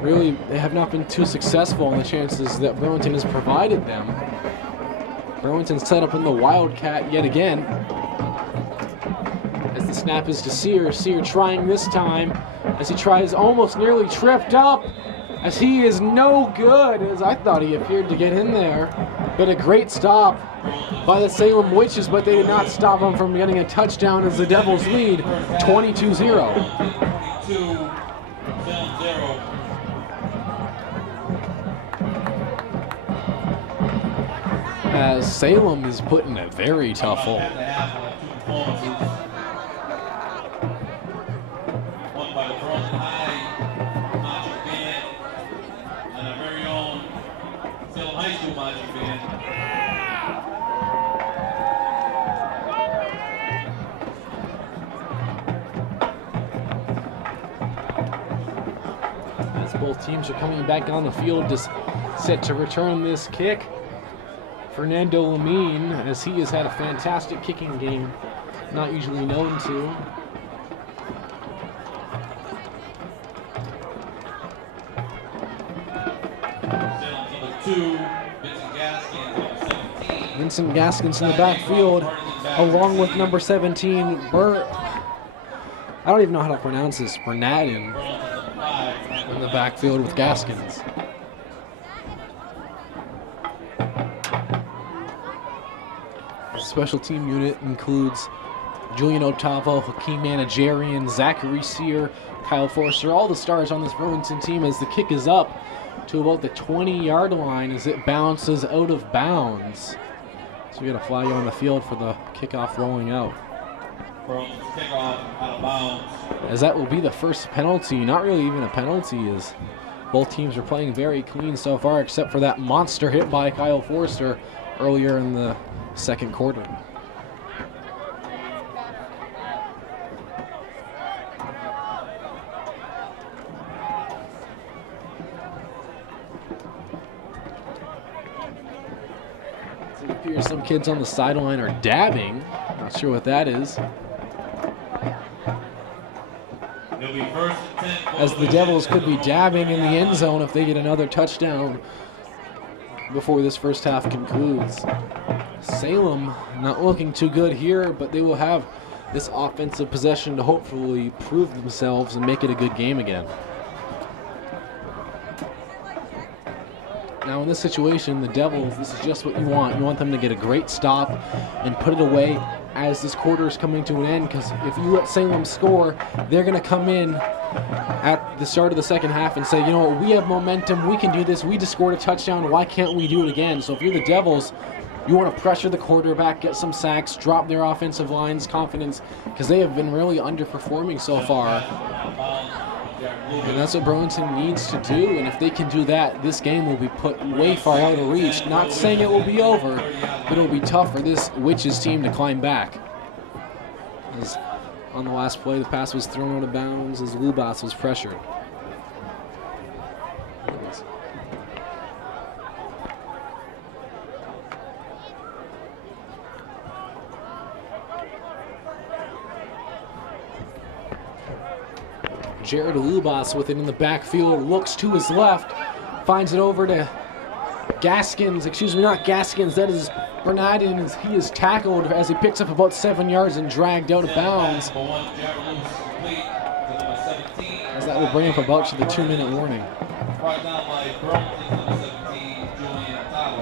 they have not been too successful in the chances that Burlington has provided them. Burlington's set up in the Wildcat yet again. As the snap is to Sear. Sear trying this time as he tries, almost nearly tripped up, as he is no good, as I thought he appeared to get in there. But a great stop by the Salem Witches, but they did not stop him from getting a touchdown as the Devils lead 22-0. As Salem is put in a very tough hole. One by the Burlington High marching band and our very own Salem High School marching band. Both teams are coming back on the field, just set to return this kick. Fernando Lamine, as he has had a fantastic kicking game, not usually known to. Vincent Gaskins in the backfield, along with number 17, I don't even know how to pronounce this, Bernadin, in the backfield with Gaskins. Special team unit includes Julian Otavo, Hakeem Managerian, Zachary Sear, Kyle Forster, all the stars on this Burlington team as the kick is up to about the 20-yard line as it bounces out of bounds. So we got a flag on the field for the kickoff rolling out. Burlington's kickoff out of bounds. As that will be the first penalty, not really even a penalty, as both teams are playing very clean so far, except for that monster hit by Kyle Forster earlier in the second quarter. It appears some kids on the sideline are dabbing. Not sure what that is. As the Devils could be dabbing in the end zone if they get another touchdown before this first half concludes. Salem not looking too good here, but they will have this offensive possession to hopefully prove themselves and make it a good game again. Now in this situation, the Devils, this is just what you want. You want them to get a great stop and put it away as this quarter is coming to an end, because if you let Salem score, they're going to come in at the start of the second half and say, you know what, we have momentum, we can do this, we just scored a touchdown, why can't we do it again? So if you're the Devils, you want to pressure the quarterback, get some sacks, drop their offensive line's confidence, because they have been really underperforming so far. And that's what Burlington needs to do, and if they can do that, this game will be put way far out of reach. Not saying it will be over, but it will be tough for this Witches team to climb back. As on the last play, the pass was thrown out of bounds as Lubas was pressured. Jared Lubas with it in the backfield, looks to his left, finds it over to Gaskins, excuse me, not Gaskins, that is Bernadin, as he is tackled as he picks up about 7 yards and dragged out of bounds. As that will bring up about to the 2-minute warning.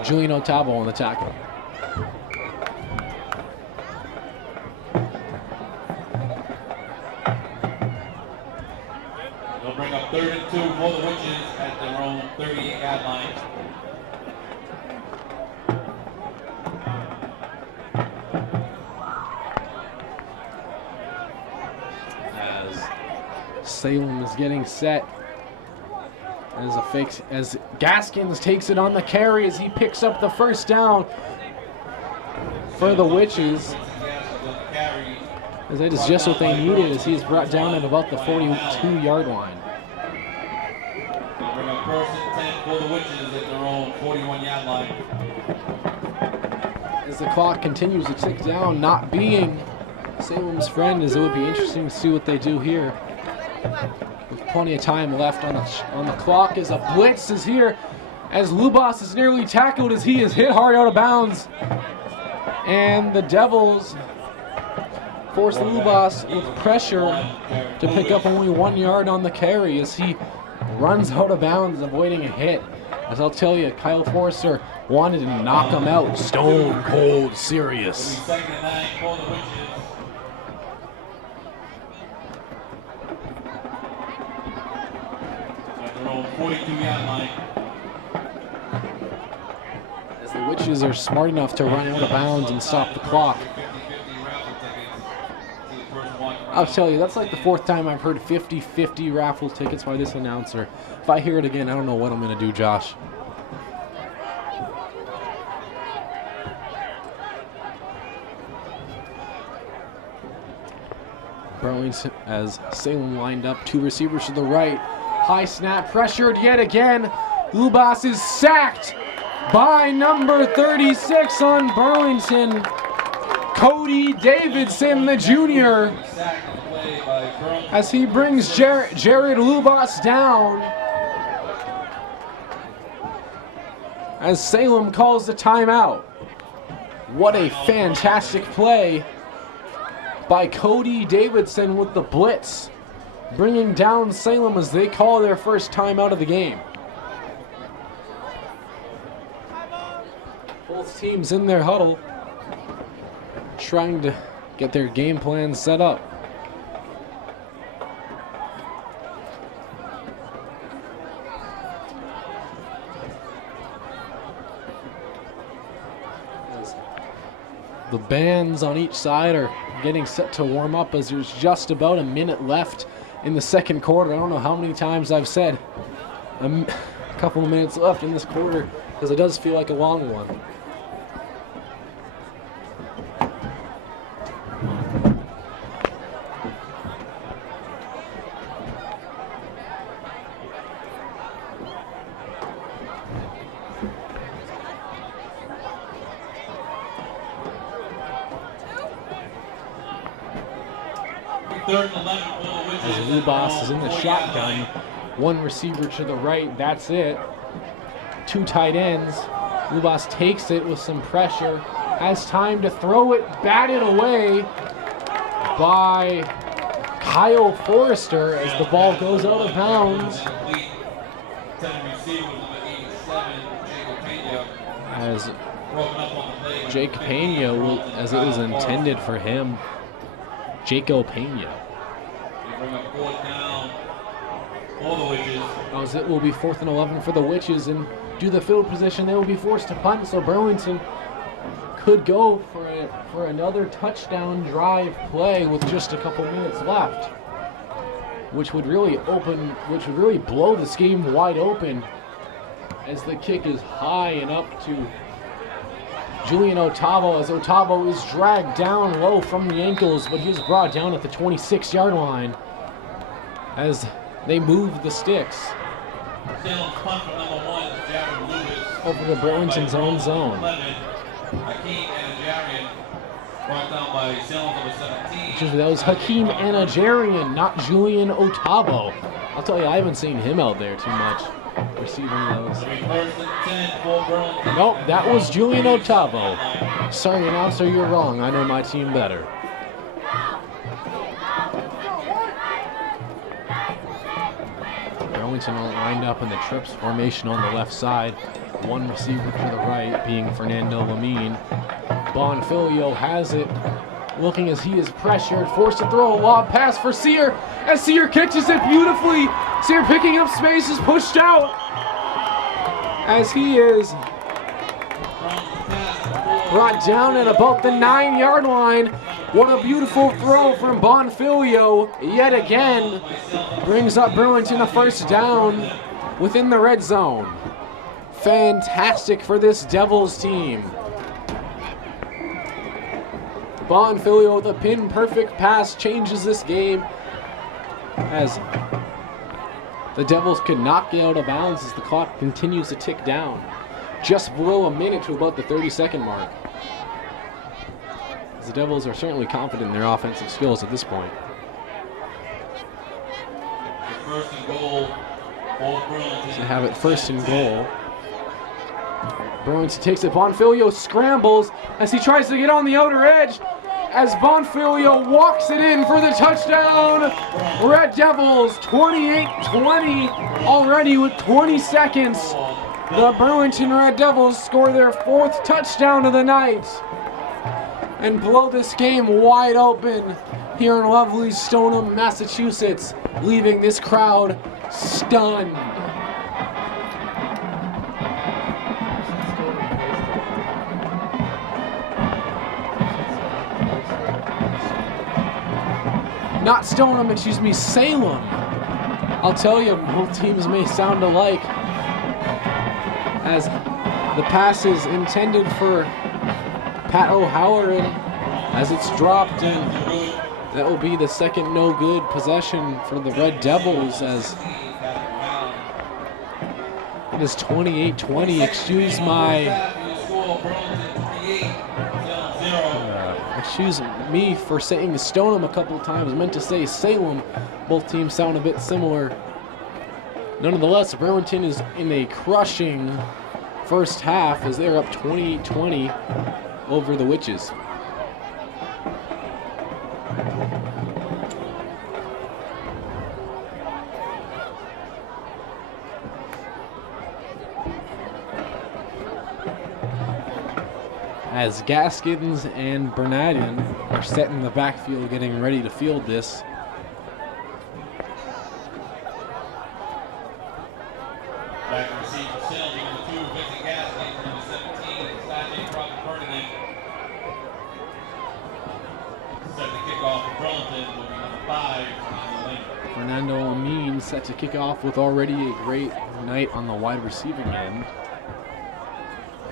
Julian Otavo on the tackle. They'll bring up 3rd and 2 for the Witches at their own 38-yard line. Salem is getting set as a fake, as Gaskins takes it on the carry as he picks up the first down for the Witches. As that is just what they needed, as he's brought down at about the 42-yard line. They'll bring up 1st and 10 for the Witches at their own 41-yard line. As the clock continues to tick down, not being Salem's friend, as it would be interesting to see what they do here. With plenty of time left on the clock, as a blitz is here, as Lubas is nearly tackled as he is hit hard out of bounds. And the Devils force Lubas with pressure to pick up only 1 yard on the carry as he runs out of bounds, avoiding a hit. As I'll tell you, Kyle Forster wanted to knock him out, stone cold serious. 2nd and 9 for the Witches. At their own 42-yard line. As the Witches are smart enough to run out of bounds and stop the clock. I'll tell you, that's like the 4th time I've heard 50-50 raffle tickets by this announcer. If I hear it again, I don't know what I'm going to do, Josh. Burlington, as Salem lined up, 2 receivers to the right. High snap, pressured yet again. Lubas is sacked by number 36 on Burlington, Cody Davidson, the junior, as he brings Jared Lubas down, as Salem calls the timeout. What a fantastic play by Cody Davidson with the blitz, bringing down Salem as they call their first timeout of the game. Both teams in their huddle, trying to get their game plan set up. The bands on each side are getting set to warm up as there's just about a minute left in the second quarter. I don't know how many times I've said a couple of minutes left in this quarter, because it does feel like a long one. As Lubas is in the shotgun, one receiver to the right, that's it. Two tight ends. Lubas takes it with some pressure, has time to throw it, batted away by Kyle Forrester as the ball goes out of bounds. As Jake Pena, as it was intended for him. Jaco Pena. As it will be 4th and 11 for the Witches, and due to the field position, they will be forced to punt, so Burlington could go for another touchdown drive play with just a couple minutes left, which would really blow this game wide open, as the kick is high and up to Julian Otavo, as Otavo is dragged down low from the ankles, but he is brought down at the 26-yard line as they move the sticks over to Burlington's own zone. That was Hakeem Anajarian, not Julian Otavo. I'll tell you, I haven't seen him out there too much receiving those. Nope, that was Julian Otavo. Sorry, announcer, you're wrong. I know my team better. Burlington lined up in the trips formation on the left side. One receiver to the right being Fernando Lamine. Bonfilio has it, looking as he is pressured, forced to throw a lob pass for Sear, as Sear catches it beautifully. Sear picking up space, is pushed out as he is brought down at about the 9-yard line. What a beautiful throw from Bonfilio yet again. Brings up Burlington a first down within the red zone. Fantastic for this Devils team. Bonfilio with a pin-perfect pass changes this game, as the Devils could not get out of bounds as the clock continues to tick down. Just below a minute to about the 30-second mark. As the Devils are certainly confident in their offensive skills at this point. First and goal. To have it first and goal. Burlington takes it. Bonfilio scrambles as he tries to get on the outer edge, as Bonfilio walks it in for the touchdown. Red Devils 28-20 already with 20 seconds. The Burlington Red Devils score their 4th touchdown of the night and blow this game wide open here in lovely Stoneham, Massachusetts, leaving this crowd stunned. Not Stoneham, excuse me, Salem. I'll tell you, both teams may sound alike, as the pass is intended for Pat O'Halloran, as it's dropped, and that will be the second no good possession for the Red Devils, as It is 28-20. Excuse me for saying Stoneham a couple of times. I meant to say Salem. Both teams sound a bit similar. Nonetheless, Burlington is in a crushing first half as they're up 28-20 over the Witches. As Gaskins and Bernadian are set in the backfield getting ready to field this. Back to receive for Salem, number 2, Vincent Gaskins, number 17, Sajay Ferdinand. Set to kick off for Burlington will be number 5, Fernando Amin set to kick off with already a great night on the wide receiving end.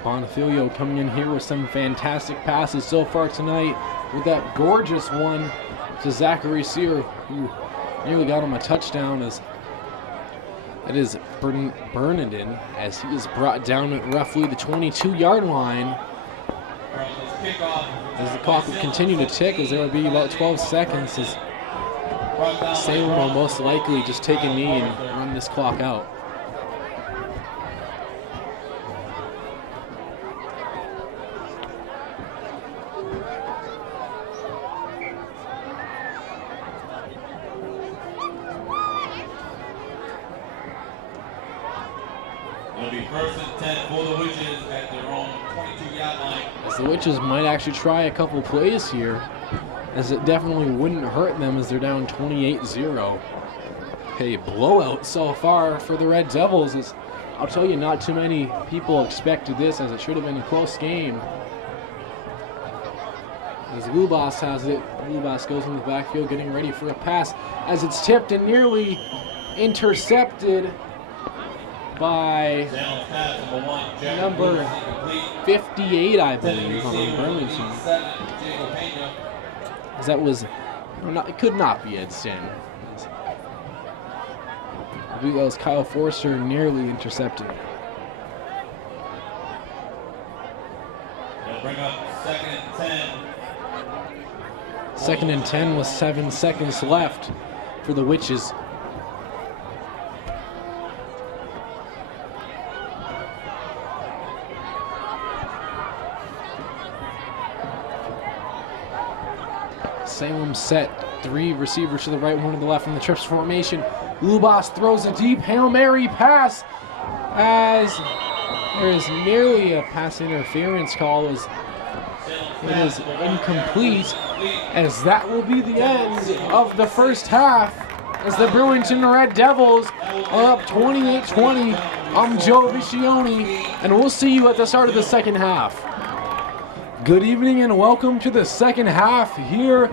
Bonifilio coming in here with some fantastic passes so far tonight with that gorgeous one to Zachary Sear, who nearly got him a touchdown. As that is Bernadin, as he is brought down at roughly the 22-yard line. As the clock will continue to tick, as there will be about 12 seconds, as Salem will most likely just take a knee and run this clock out. It'll be 1st and 10 for the Witches at their own 22-yard line. As the Witches might actually try a couple plays here, as it definitely wouldn't hurt them as they're down 28-0. A blowout so far for the Red Devils. As I'll tell you, not too many people expected this, as it should have been a close game. As Lubas has it, Lubas goes in the backfield getting ready for a pass as it's tipped and nearly intercepted by number 58, I believe, on Burlington. As that was, it could not be Ed Stanton. I believe that was Kyle Forster nearly intercepted. They'll bring up 2nd and 10. 2nd and 10 with 7 seconds left for the Witches. Salem set 3 receivers to the right, 1 to the left in the trips formation. Lubas throws a deep Hail Mary pass as there is nearly a pass interference call as it is incomplete, as that will be the end of the first half as the Burlington Red Devils are up 28-20. I'm Joe Viscioni, and we'll see you at the start of the second half. Good evening and welcome to the second half here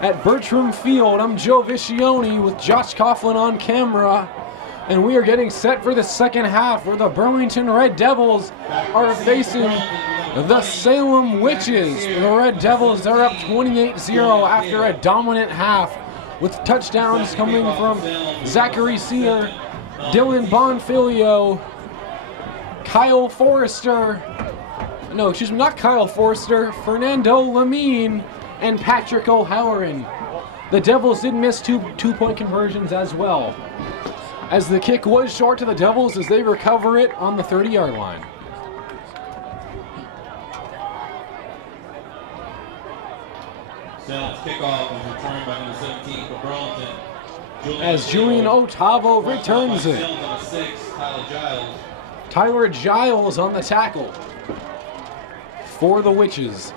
at Bertram Field. I'm Joe Viscioni with Josh Coughlin on camera, and we are getting set for the second half where the Burlington Red Devils are facing the Salem Witches. The Red Devils are up 28-0 after a dominant half with touchdowns coming from Zachary Sear, Dylan Bonfilio, Kyle Forrester, no, excuse me, not Kyle Forster, Fernando Lamine, and Patrick O'Halloran. The Devils did miss two-point conversions as well, as the kick was short to the Devils as they recover it on the 30-yard line. Salem's kickoff was returned by number 17 for Burlington. As Julian Otavo returns it. Number 6, Tyler Giles. Tyler Giles on the tackle for the Witches.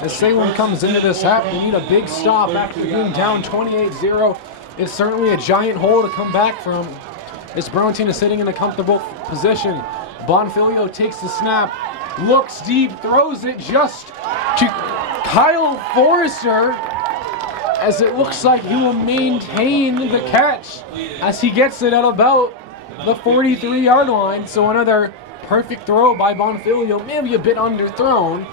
As Salem comes into this half, they need a big stop after being down 28-0. It's certainly a giant hole to come back from. As Burlington is sitting in a comfortable position. Bonfilio takes the snap, looks deep, throws it just to Kyle Forrester, as it looks like he will maintain the catch as he gets it at about the 43-yard line. So another perfect throw by Bonfilio, maybe a bit underthrown,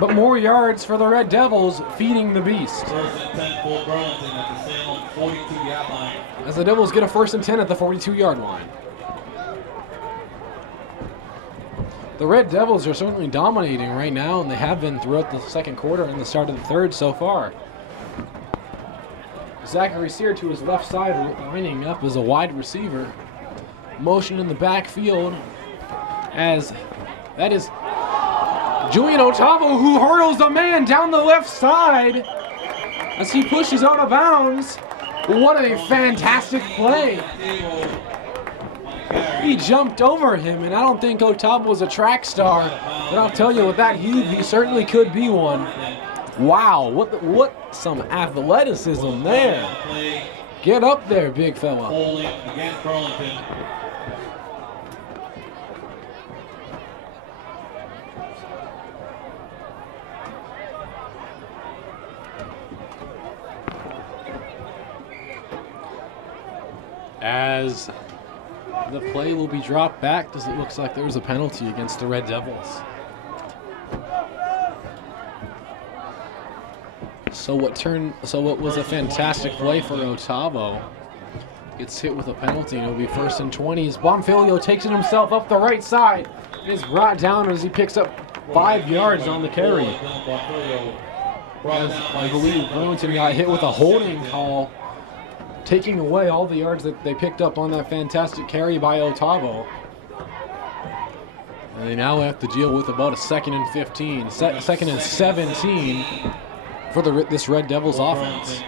but more yards for the Red Devils, feeding the beast. 1st and 10 for Burlington at the Salem 42-yard line. As the Devils get a 1st and 10 at the 42-yard line. The Red Devils are certainly dominating right now, and they have been throughout the second quarter and the start of the third so far. Zachary Sear to his left side, lining up as a wide receiver. Motion in the backfield as that is Julian Otavo, who hurdles a man down the left side as he pushes out of bounds. What a fantastic play. He jumped over him, and I don't think Otavo was a track star, but I'll tell you, with that heave, he certainly could be one. Wow, what some athleticism there. Get up there, big fella. Holding against Burlington. As the play will be dropped back, as it looks like there was a penalty against the Red Devils. So what was a fantastic play for Otavo gets hit with a penalty, and it'll be 1st and 20. As Bonfilio takes it himself up the right side. It is brought down as he picks up 5 yards on the carry. As I believe Burlington got hit with a holding call, taking away all the yards that they picked up on that fantastic carry by Otavo. And they now have to deal with about a 2nd and 15, 2nd and 17 for this Red Devils offense.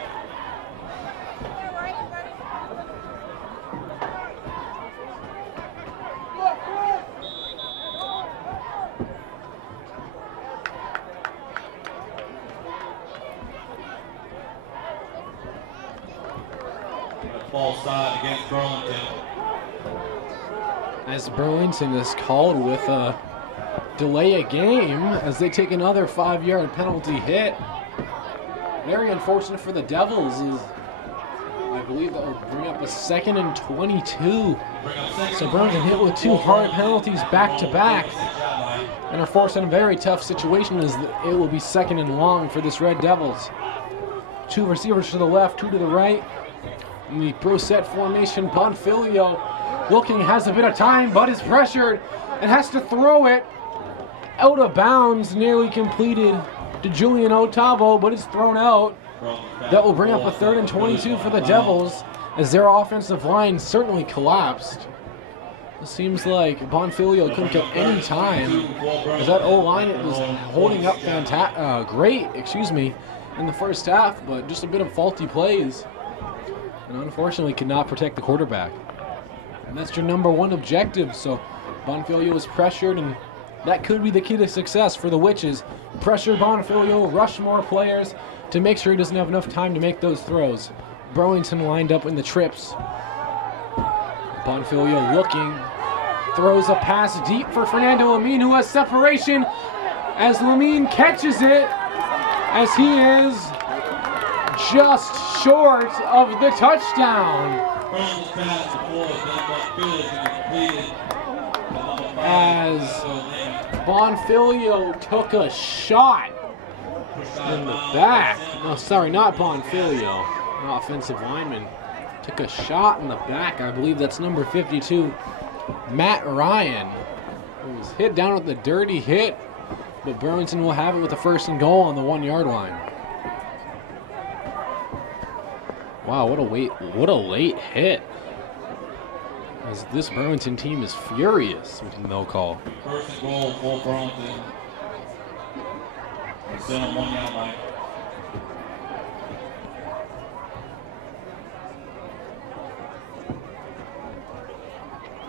False side against Burlington. As Burlington is called with a delay a game as they take another 5-yard penalty hit. Very unfortunate for the Devils, is I believe that will bring up a 2nd and 22. So Burlington hit with 2 hard penalties back to back and are forced in a very tough situation as it will be 2nd and long for this Red Devils. 2 receivers to the left, 2 to the right. In the pro set formation, Bonfilio looking, has a bit of time, but is pressured and has to throw it out of bounds, nearly completed to Julian Otavo, but it's thrown out. That will bring up a 3rd and 22 for the Devils as their offensive line certainly collapsed. It seems like Bonfilio couldn't get any time as that O-line was holding up great, in the first half, but just a bit of faulty plays. And unfortunately could not protect the quarterback. And that's your number 1 objective. So Bonfilio was pressured, and that could be the key to success for the Witches. Pressure Bonfilio, rush more players to make sure he doesn't have enough time to make those throws. Burlington lined up in the trips. Bonfilio looking, throws a pass deep for Fernando Lamine, who has separation as Lamine catches it as he is just short of the touchdown. As Bonfilio took a shot in the back. No, sorry, not Bonfilio. An offensive lineman took a shot in the back. I believe that's number 52, Matt Ryan, who was hit down with the dirty hit, but Burlington will have it with a 1st and goal on the 1-yard line. Wow, what a late hit. As this Burlington team is furious with the no call. 1st and goal for Burlington. Still on 1-yard line.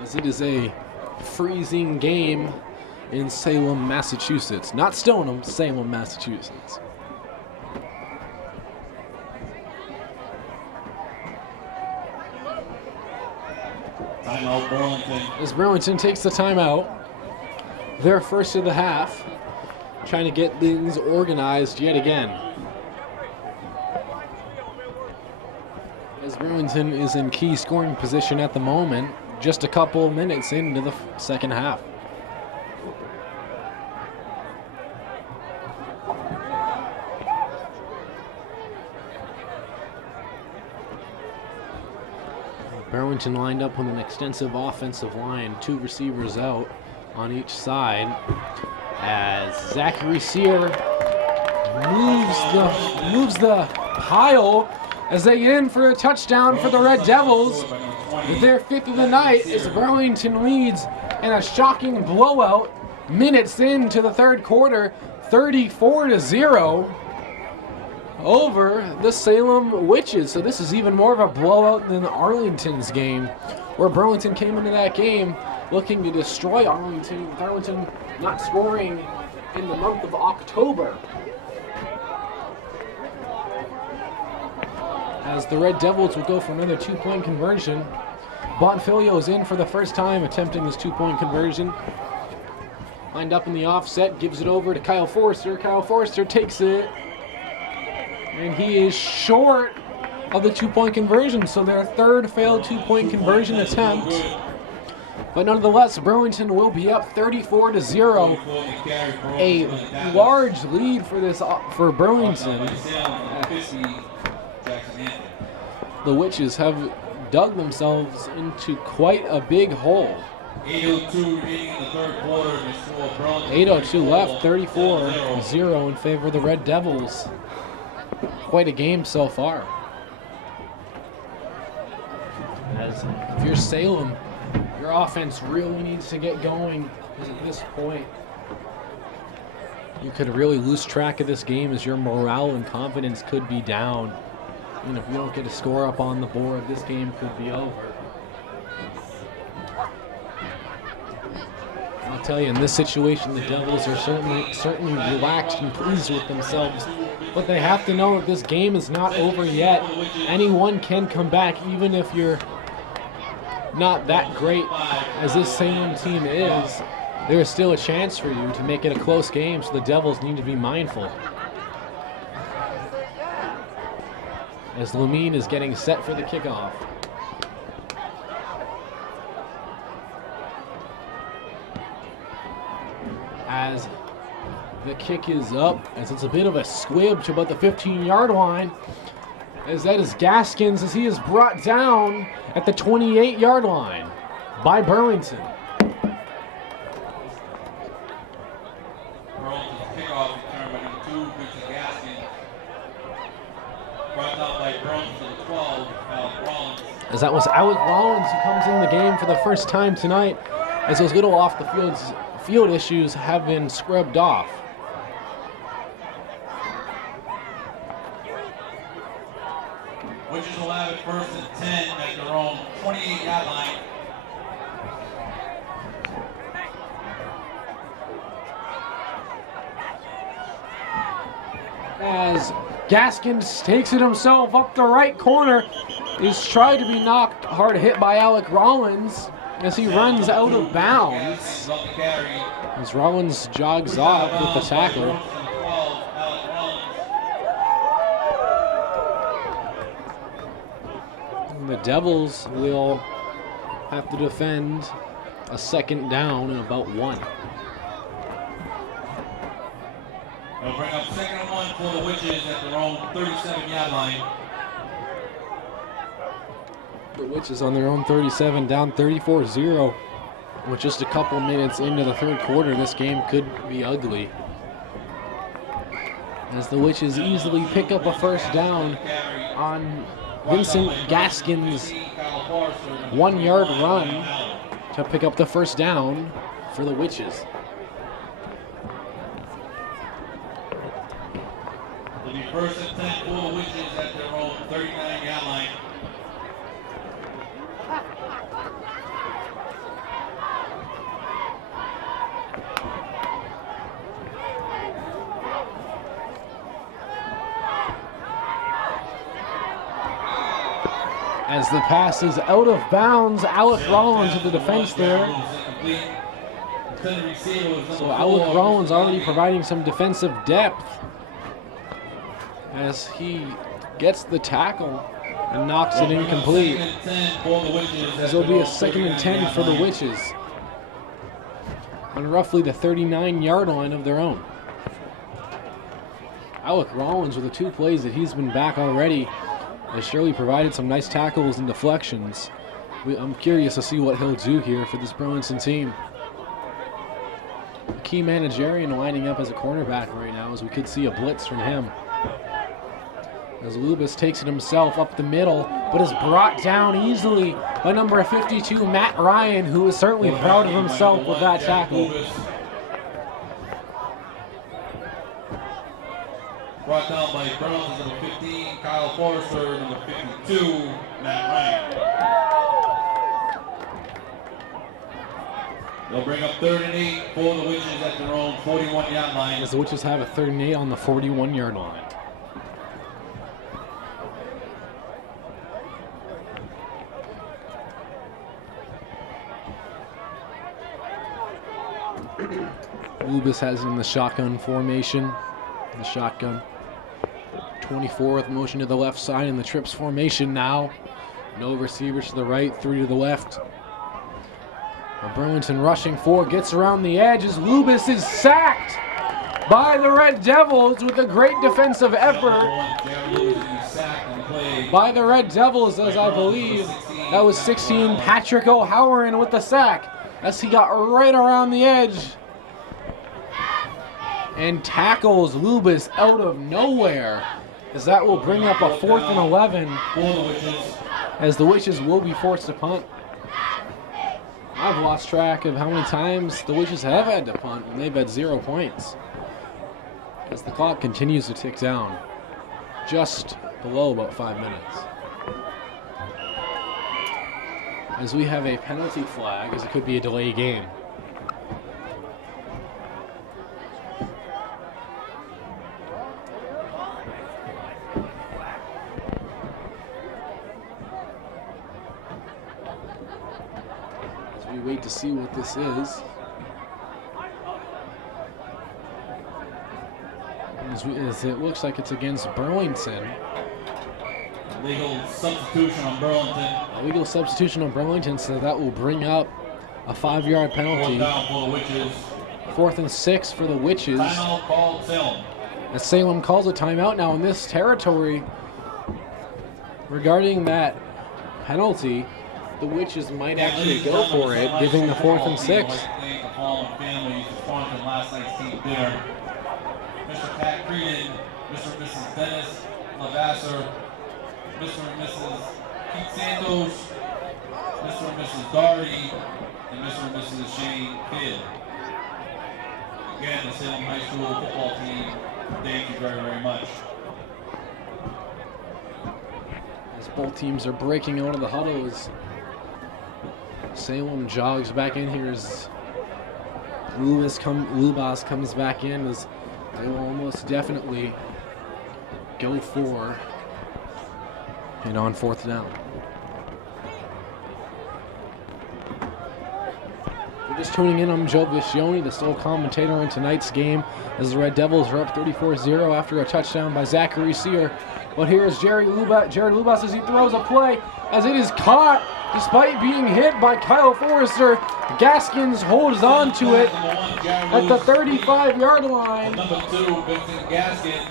As it is a freezing game in Salem, Massachusetts. Not Stoneham, Salem, Massachusetts. Timeout Burlington. As Burlington takes the timeout, they're first of the half, trying to get things organized yet again. As Burlington is in key scoring position at the moment, just a couple minutes into the second half. Burlington lined up with an extensive offensive line, 2 receivers out. on each side as Zachary Sear moves the pile as they get in for a touchdown for the Red Devils. Their 5th of the night as Burlington leads in a shocking blowout minutes into the 3rd quarter, 34-0 over the Salem Witches. So this is even more of a blowout than Arlington's game, where Burlington came into that game looking to destroy Arlington, with Arlington not scoring in the month of October. As the Red Devils will go for another 2-point conversion. Bonfilio is in for the first time attempting this 2-point conversion. Lined up in the offset, gives it over to Kyle Forster. Kyle Forster takes it, and he is short of the 2-point conversion, so their 3rd failed 2-point conversion attempt. But nonetheless, Burlington will be up 34-0. A large lead for Burlington. The Witches have dug themselves into quite a big hole. 8:02 remaining in the 3rd quarter. 8:02 left, 34-0 in favor of the Red Devils. Quite a game so far. As if you're Salem, your offense really needs to get going, because at this point, you could really lose track of this game as your morale and confidence could be down. And if you don't get a score up on the board, this game could be over. I'll tell you, in this situation, the Devils are certainly relaxed and pleased with themselves. But they have to know that this game is not over yet. Anyone can come back, even if you're not that great as this Salem team is. There is still a chance for you to make it a close game, so the Devils need to be mindful. As Lumine is getting set for the kickoff. As the kick is up, as it's a bit of a squib to about the 15-yard line, as that is Gaskins, as he is brought down at the 28-yard line by Burlington. Burlington's kickoff return by number 2, Vincent Gaskins. Brought down by Burlington to the 12, Alec Rollins. As that was Alec Rollins who comes in the game for the first time tonight, as those little off the field issues have been scrubbed off. Witches will have it 1st and 10 at their own 28-yard line. As Gaskins takes it himself up the right corner, is tried to be knocked hard hit by Alec Rollins as he runs out of bounds. As Rollins jogs off with the tackle. And the Devils will have to defend a 2nd down and about 1. They'll bring up 2nd and 1 for the Witches at their own 37-yard line. The Witches on their own 37, down 34-0. With just a couple minutes into the 3rd quarter, this game could be ugly. As the Witches easily pick up a 1st down on Vincent Gaskins' 1-yard run to pick up the 1st down for the Witches. It'll be 1st and 10 for the Witches at their own 39-yard line. As the pass is out of bounds, Alec Rollins with the defense there. So Alec Rollins already providing some defensive depth as he gets the tackle and knocks it incomplete. This will be a 2nd and 10 for the Witches on roughly the 39-yard line of their own. Alec Rollins with the 2 plays that he's been back already has surely provided some nice tackles and deflections. I'm curious to see what he'll do here for this Burlington team. Key Managerian lining up as a cornerback right now, as we could see a blitz from him. As Lubas takes it himself up the middle, but is brought down easily by number 52, Matt Ryan, who is certainly proud of himself with that tackle. Brought down by Burlington, number 15, Kyle Forrester, number 52, Matt Ryan. They'll bring up 3rd and 8 for the Witches at their own 41-yard line. As the Witches have a 3rd and 8 on the 41-yard line. Lubas has it in the shotgun formation. The shotgun. 24 with motion to the left side in the trips formation now. No receivers to the right, 3 to the left. Burlington rushing forward, gets around the edge as Lubas is sacked by the Red Devils with a great defensive effort by the Red Devils, as I believe that was 16, Patrick O'Halloran with the sack as he got right around the edge and tackles Lubas out of nowhere, as that will bring up a 4th and 11 as the Witches will be forced to punt. I've lost track of how many times the Witches have had to punt, and they've had 0 points. As the clock continues to tick down, just below about 5 minutes. As we have a penalty flag, as it could be a delay game. Wait to see what this is. As it looks like it's against Burlington. Legal substitution on Burlington. A legal substitution on Burlington, so that will bring up a 5-yard penalty. 4th and 6 for the Witches. Timeout called Salem. As Salem calls a timeout now in this territory regarding that penalty. The Witches might actually go for it, giving the 4th and 6. The Palm family from last night's team dinner. Mr. Pat Creedon, Mr. and Mrs. Dennis Lavasser, Mr. and Mrs. Pete Santos, Mr. and Mrs. Doherty, and Mr. and Mrs. Shane Kidd. Again, the Salem High School football team, thank you very, very much. As both teams are breaking out of the huddles, Salem jogs back in here as Lubas comes back in, as they will almost definitely go for it on 4th down. If you're just tuning in, I'm Joe Viscioni, the sole commentator on tonight's game, as the Red Devils are up 34-0 after a touchdown by Zachary Sear. But here is Jared Lubas as he throws a play, as it is caught despite being hit by Kyle Forrester. Gaskins holds on to it at the 35-yard line. Number 2, Vincent Gaskins.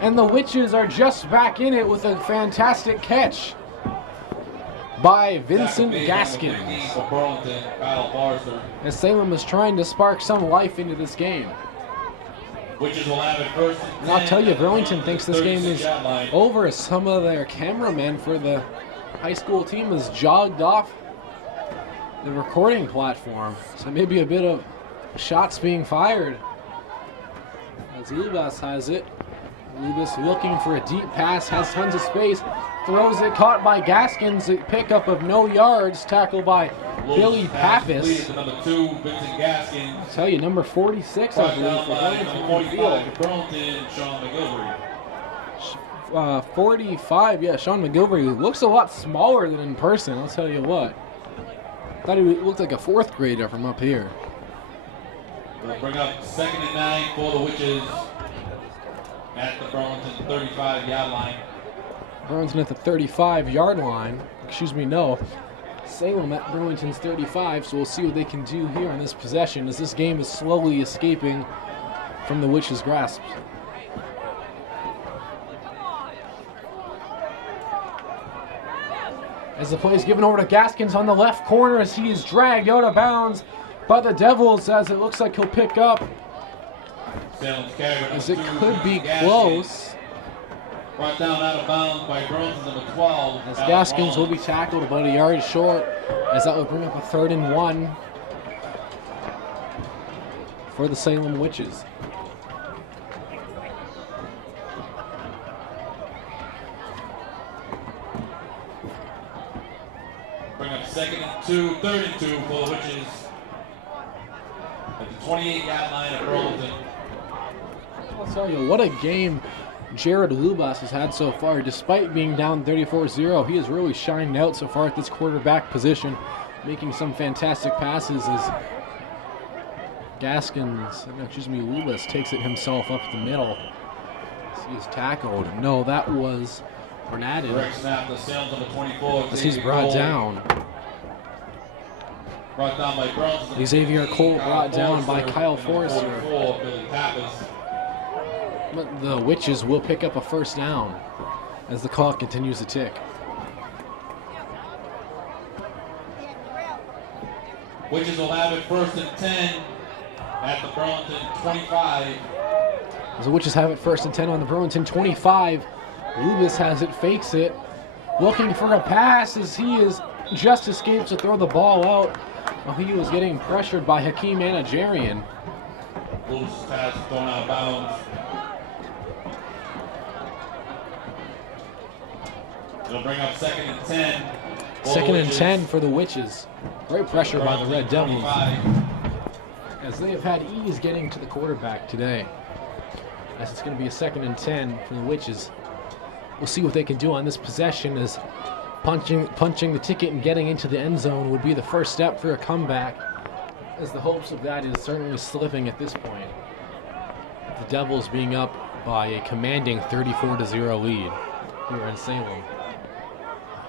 And the Witches are just back in it with a fantastic catch by Vincent Gaskins. As Salem is trying to spark some life into this game. Witches will have it first. And I'll tell you, Burlington thinks this game is over, as some of their cameramen for the high school team has jogged off the recording platform. So maybe a bit of shots being fired. As Lubas has it. Lubas looking for a deep pass, has tons of space, throws it, caught by Gaskins, a pickup of no yards, tackled by Billy Pappas. Number 2, Vincent Gaskins. I'll tell you, number 46, I believe, for Burlington. 45, Burlington, Sean McGilvery. 45, yeah, Sean McGilvery looks a lot smaller than in person, I'll tell you what. Thought he looked like a 4th grader from up here. We'll bring up 2nd and 9 for the Witches at the Burlington 35-yard line. Burlington at the 35-yard line. No. Salem at Burlington's 35, so we'll see what they can do here on this possession, as this game is slowly escaping from the Witches' grasp. As the play is given over to Gaskins on the left corner, as he is dragged out of bounds by the Devils, as it looks like he'll pick up, Salem's carry. as it could be close. Brought down out of bounds by Burlington, number 12. As Gaskins will be tackled about a yard short, as that will bring up a 3rd and 1 for the Salem Witches. Bring up 2nd and 2, 3rd and 2 for the Witches at the 28-yard line of Burlington. I'll tell you, what a game Jared Lubas has had so far. Despite being down 34-0, he has really shined out so far at this quarterback position, making some fantastic passes as Lubas takes it himself up the middle. He is tackled. No, that was Bernadette. Direct snap to Salem's number 24. As he's brought down. Brought down by Burlington. Xavier Cole brought down by Kyle Forrester. 44, Billy Pappas. But the Witches will pick up a 1st down as the clock continues to tick. Witches will have it 1st and 10 at the Burlington 25. As the Witches have it 1st and 10 on the Burlington 25. Lubas has it, fakes it, looking for a pass as he is just escapes to throw the ball out while he was getting pressured by Hakeem Anajarian. Loose pass thrown out of bounds. It'll bring up 2nd and 10. 2nd and 10 for the Witches. Great pressure by the Red Devils, as they have had ease getting to the quarterback today. As it's going to be a 2nd and 10 for the Witches. We'll see what they can do on this possession, as punching the ticket and getting into the end zone would be the first step for a comeback, as the hopes of that is certainly slipping at this point. The Devils being up by a commanding 34-0 lead here in Salem.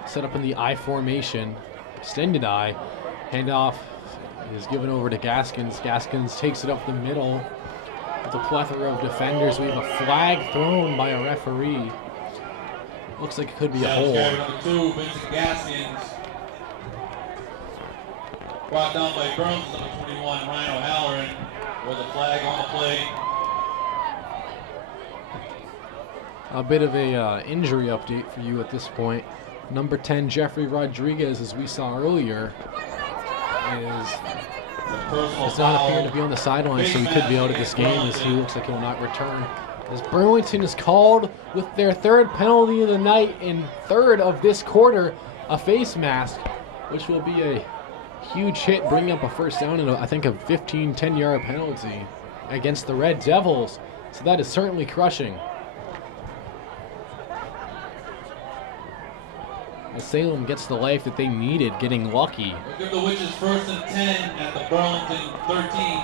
Set up in the I formation, extended I, handoff is given over to Gaskins. Gaskins takes it up the middle with a plethora of defenders. We have a flag thrown by a referee. Looks like it could be a hold. Number 2, Vincent Gaskins. Brought down by Burns, number 21, Ryan O'Halloran, with a flag on the play. A bit of a injury update for you at this point. Number 10, Jeffrey Rodriguez, as we saw earlier, is not appearing to be on the sideline, so he could be out of this game, as he looks like he will not return. As Burlington is called with their 3rd penalty of the night and 3rd of this quarter, a face mask, which will be a huge hit, bringing up a 1st down and I think a 10-yard penalty against the Red Devils. So that is certainly crushing. As Salem gets the life that they needed, getting lucky. We'll give the Witches 1st and 10 at the Burlington 13.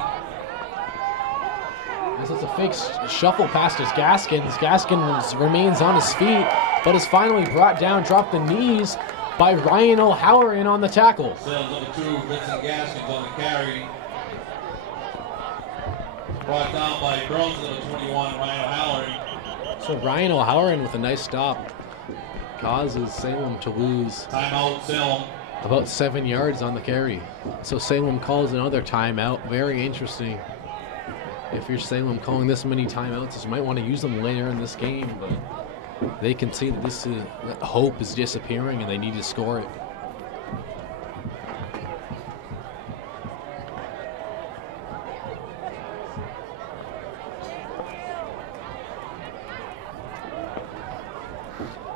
As it's a fake shuffle past his Gaskins. Gaskins remains on his feet, but is finally brought down, dropped the knees by Ryan O'Halloran on the tackle. Salem's number 2, Vincent Gaskins on the carry. Brought down by Burlington, number 21, Ryan O'Halloran. So Ryan O'Halloran with a nice stop causes Salem to lose Timeout, Salem. about 7 yards on the carry. So Salem calls another timeout. Very interesting. If you're Salem calling this many timeouts, you might want to use them later in this game, but they can see that that hope is disappearing and they need to score it.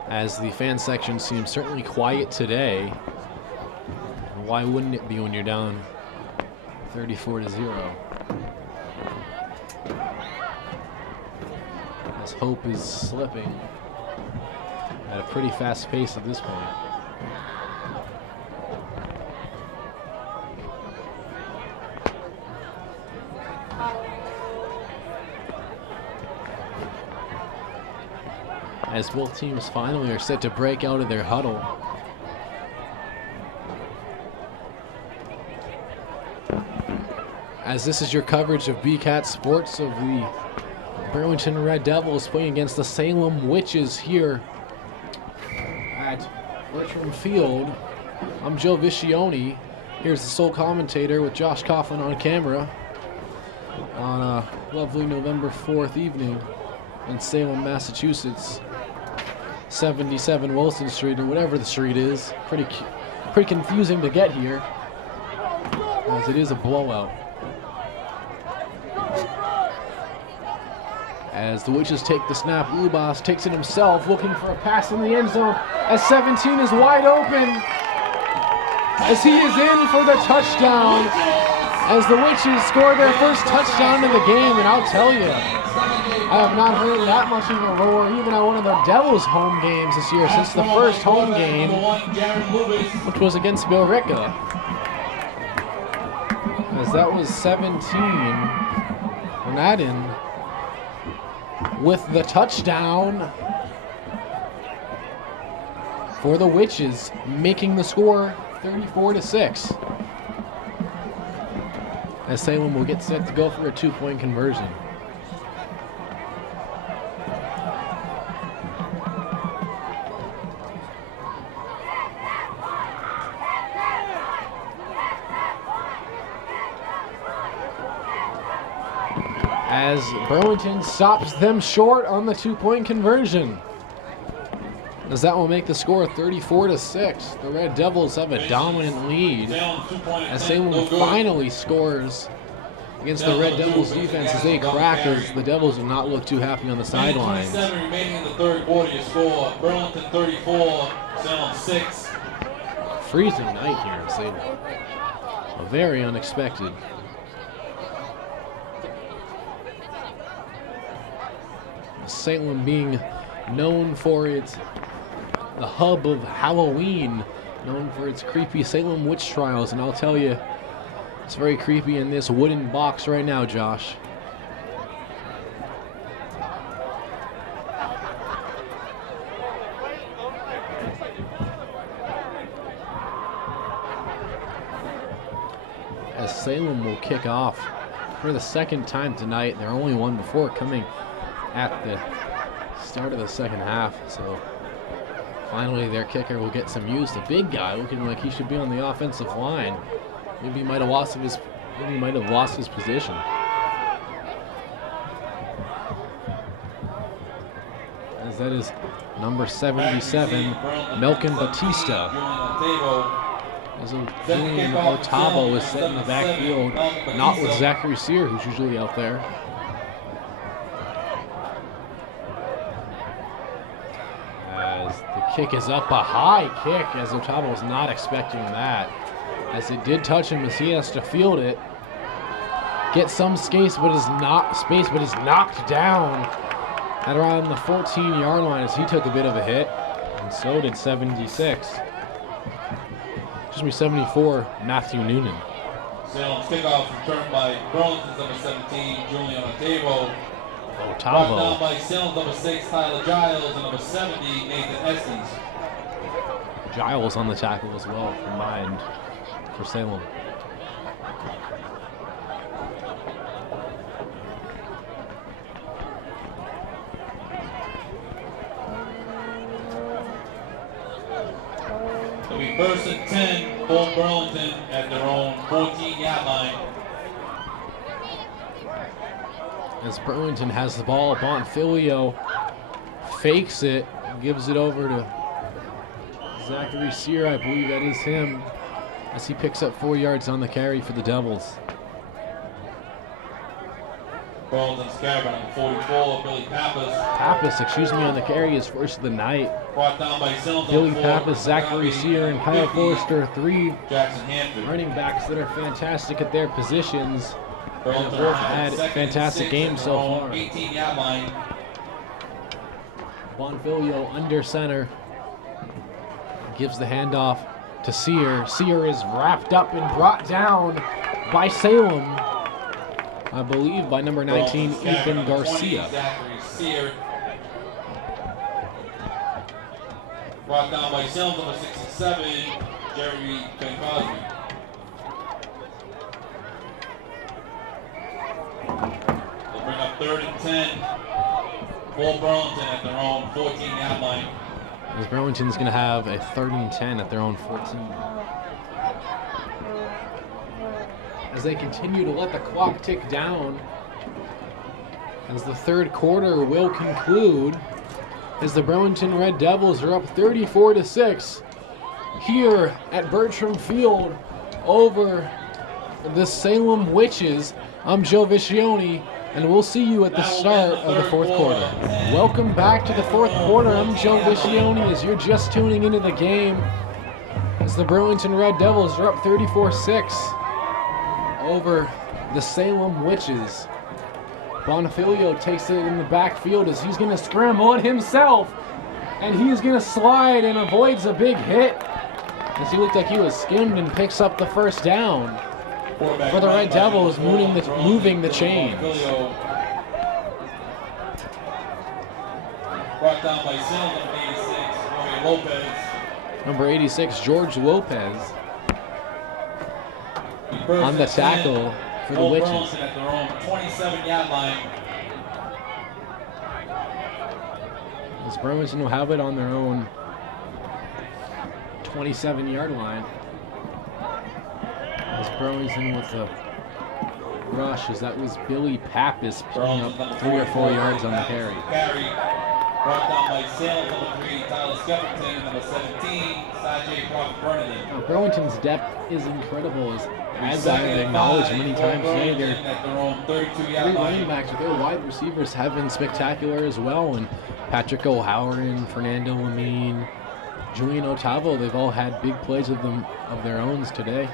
As the fan section seems certainly quiet today. Why wouldn't it be when you're down 34-0? As hope is slipping at a pretty fast pace at this point. As both teams finally are set to break out of their huddle. As this is your coverage of BCAT Sports of the Burlington Red Devils playing against the Salem Witches here at Bertram Field. I'm Joe Viscioni, Here's the sole commentator with Josh Coughlin on camera on a lovely November 4th evening in Salem, Massachusetts. 77 Wilson Street, or whatever the street is. Pretty confusing to get here, as it is a blowout. As the Witches take the snap, Ubas takes it himself, looking for a pass in the end zone, as 17 is wide open, as he is in for the touchdown, as the Witches score their first touchdown of the game. And I'll tell you, I have not heard that much of a roar even at one of the Devils' home games this year since the first home game, which was against Billerica. As that was 17, Renatin with the touchdown for the Witches, making the score 34-6. As Salem will get set to go for a 2-point conversion. As Burlington stops them short on the 2-point conversion. As that will make the score 34-6. The Red Devils have a dominant lead as Salem finally scores against the Red Devils defense as they crack, as the Devils do not look too happy on the sidelines. 27 remaining in the third quarter. Your score: Burlington 34, Salem 6. Freezing night here in Salem. Very unexpected. Salem being known for its the hub of Halloween, known for its creepy Salem witch trials, and I'll tell you, it's very creepy in this wooden box right now, Josh. As Salem will kick off for the second time tonight. They're only one before coming at the start of the second half, so finally their kicker will get some use. The big guy looking like he should be on the offensive line. Maybe he might have lost his position. As that is number 77, Melkin Batista. As Julian Otavo is set in the backfield, not with Zachary Sear, who's usually out there. As the kick is up, a high kick, as Otavo was not expecting that. As it did touch him, as he has to field it, get some space, but is knocked down at around the 14-yard line as he took a bit of a hit, and so did 74, Matthew Noonan. Salem's kickoff returned by Burlington's number 17, Julian Otavo. Otavo. Brought down by Salem's number 6, Tyler Giles, and number 70, Nathan Estes. Giles on the tackle as well, combined for Salem. It'll be first and 10 for Burlington at their own 14-yard line. As Burlington has the ball, Bonfilio fakes it, gives it over to Zachary Sear, I believe that is him, as he picks up 4 yards on the carry for the Devils. Burlington's carry on 44, Billy Pappas, on the carry, his first of the night. Brought down by Salem's Billy number 4, Pappas, Zachary Sear, and Kyle 50, Forster, 3 Jackson Hanford. running backs that are fantastic at their positions. Burlington They've both had had fantastic games so far. 18-yard line. Bonfilio under center. Gives the handoff to Sear. Sear is wrapped up and brought down by Salem. I believe by number 19, Ethan Garcia. Zachary Sear. Brought down by Salem, number 67, Jeremy Cosby. They'll bring up 3rd and 10 for Burlington at their own 14-yard line. As Burlington's going to have a 3rd and 10 at their own 14. as they continue to let the clock tick down, as the third quarter will conclude, as the Burlington Red Devils are up 34-6 here at Bertram Field over the Salem Witches. I'm Joe Viscioni, and we'll see you at the start of the fourth quarter. Welcome back to the fourth quarter. I'm Joe Viscioni, as you're just tuning into the game, as the Burlington Red Devils are up 34-6 over the Salem Witches. Bonifilio takes it in the backfield as he's going to scramble it himself, and he's going to slide and avoids a big hit as he looked like he was skimmed and picks up the first down for the Red Devils, moving the chains. Brought down by Salem, 86, Roy Lopez. Number 86, George Lopez, on the tackle for the Witches. Burlington at their own 27-yard line. As Burlington will have it on their own 27-yard line. As Burlington with a rush, as that was Billy Pappas picking up 3 or 4 yards on the carry. Brought down by Salem, number 3, Tyler Skeffington, number 17, Sajay Crawford-Bernadette. Now, Burlington's depth is incredible, as I have acknowledged many times today. Their 3 running backs with their wide receivers have been spectacular as well, and Patrick O'Halloran, Fernando Lamine, Julian Otavo, they've all had big plays of their own today.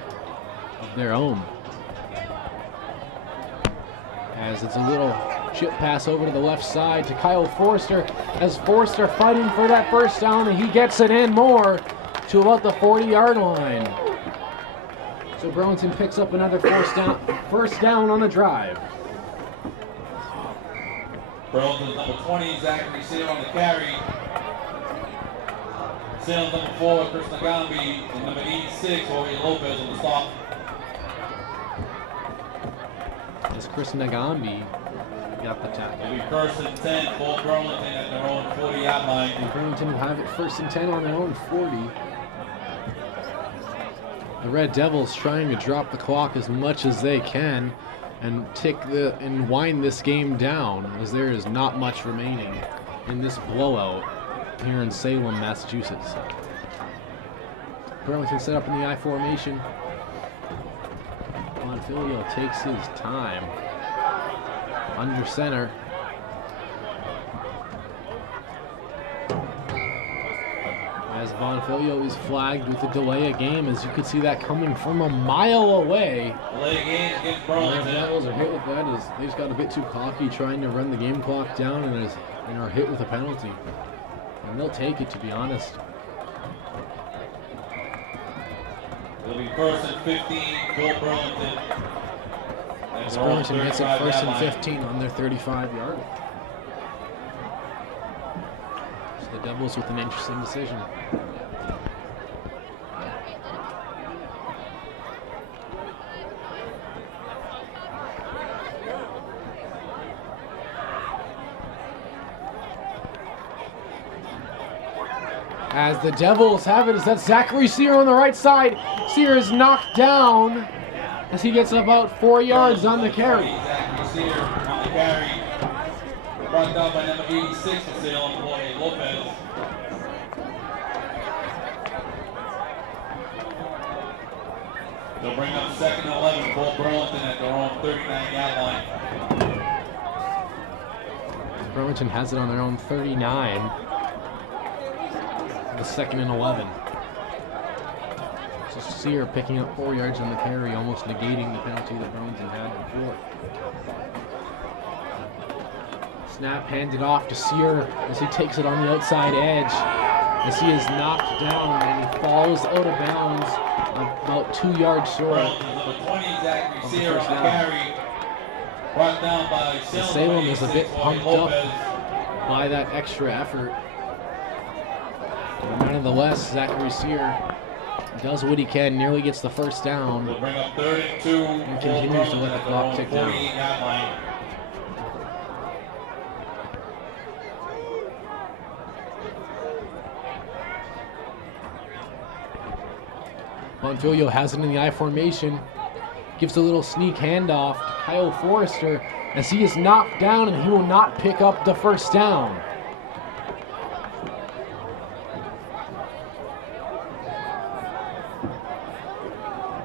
As it's a little chip pass over to the left side to Kyle Forster, as Forster fighting for that first down, and he gets it in more to about the 40-yard line. So Burlington picks up another first down on the drive. Burlington's number 20, Zachary Sear on the carry. Salem's number 4, Chris Nagambi, and number 86, Roy Lopez on the stop. As Chris Nagambi got the tackle. It'll be first and 10 for Burlington at their own 40-yard line. And Burlington will have it first and 10 on their own 40. The Red Devils trying to drop the clock as much as they can and wind this game down, as there is not much remaining in this blowout here in Salem, Massachusetts. Burlington set up in the I formation. Bonfilio takes his time under center. As Bonfilio is flagged with a delay of game, as you could see that coming from a mile away. Delay of game against Burlington. The Devils are hit with that as they just got a bit too cocky trying to run the game clock down and are hit with a penalty. And they'll take it, to be honest. It'll be first and 15 for Burlington. As Burlington gets it first and 15 on their 35-yard line. So the Devils with an interesting decision. As the Devils have it, is that Zachary Sear on the right side. Sear is knocked down as he gets about 4 yards on the carry. Zachary Sear on the carry. Brought down by number 86 for Salem, Roy Lopez. They'll bring up 2nd and 11 for Burlington at their own 39-yard line. Burlington has it on their own 39. The 2nd and 11. So Sear picking up 4 yards on the carry, almost negating the penalty that Burlington had before. Snap handed off to Sear as he takes it on the outside edge, as he is knocked down and he falls out of bounds about 2 yards short. Number 20, Zachary Sear on the carry. Brought down by Salem is a bit pumped up by that extra effort. But nonetheless, Zachary Sear does what he can, nearly gets the first down, We'll bring up 3rd and 2 and continues to let the clock tick down. 48-yard line. Bonfilio has it in the I formation, gives a little sneak handoff to Kyle Forrester as he is knocked down and he will not pick up the first down.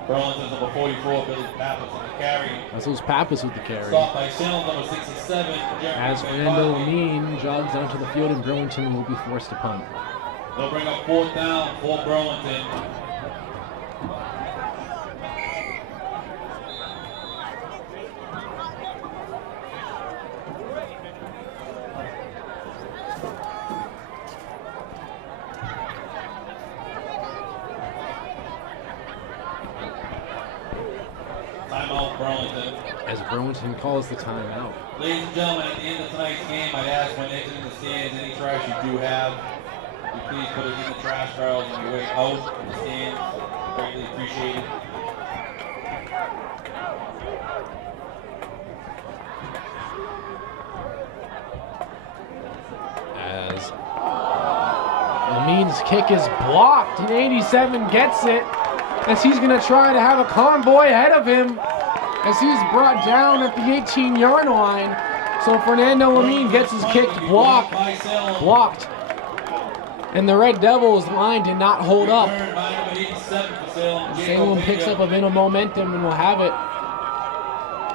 Burlington number 44, Billy Pappas on the carry. As those Pappas with the carry. Stopped by Salem number 67. As Fernando Amin jogs onto the field and Burlington will be forced to punt. They'll bring up 4th down for Burlington. Timeout, Burlington. As Burlington calls the timeout. Ladies and gentlemen, at the end of tonight's game, I'd ask when exiting the stands, any trash you do have, you please put it in the trash barrels on your way out of the stands. Greatly appreciated. As Amin's kick is blocked and 87 gets it as he's going to try to have a convoy ahead of him as he's brought down at the 18-yard line. So Fernando Amin gets his kick blocked. And the Red Devils line did not hold up. Salem picks up a bit of momentum and will have it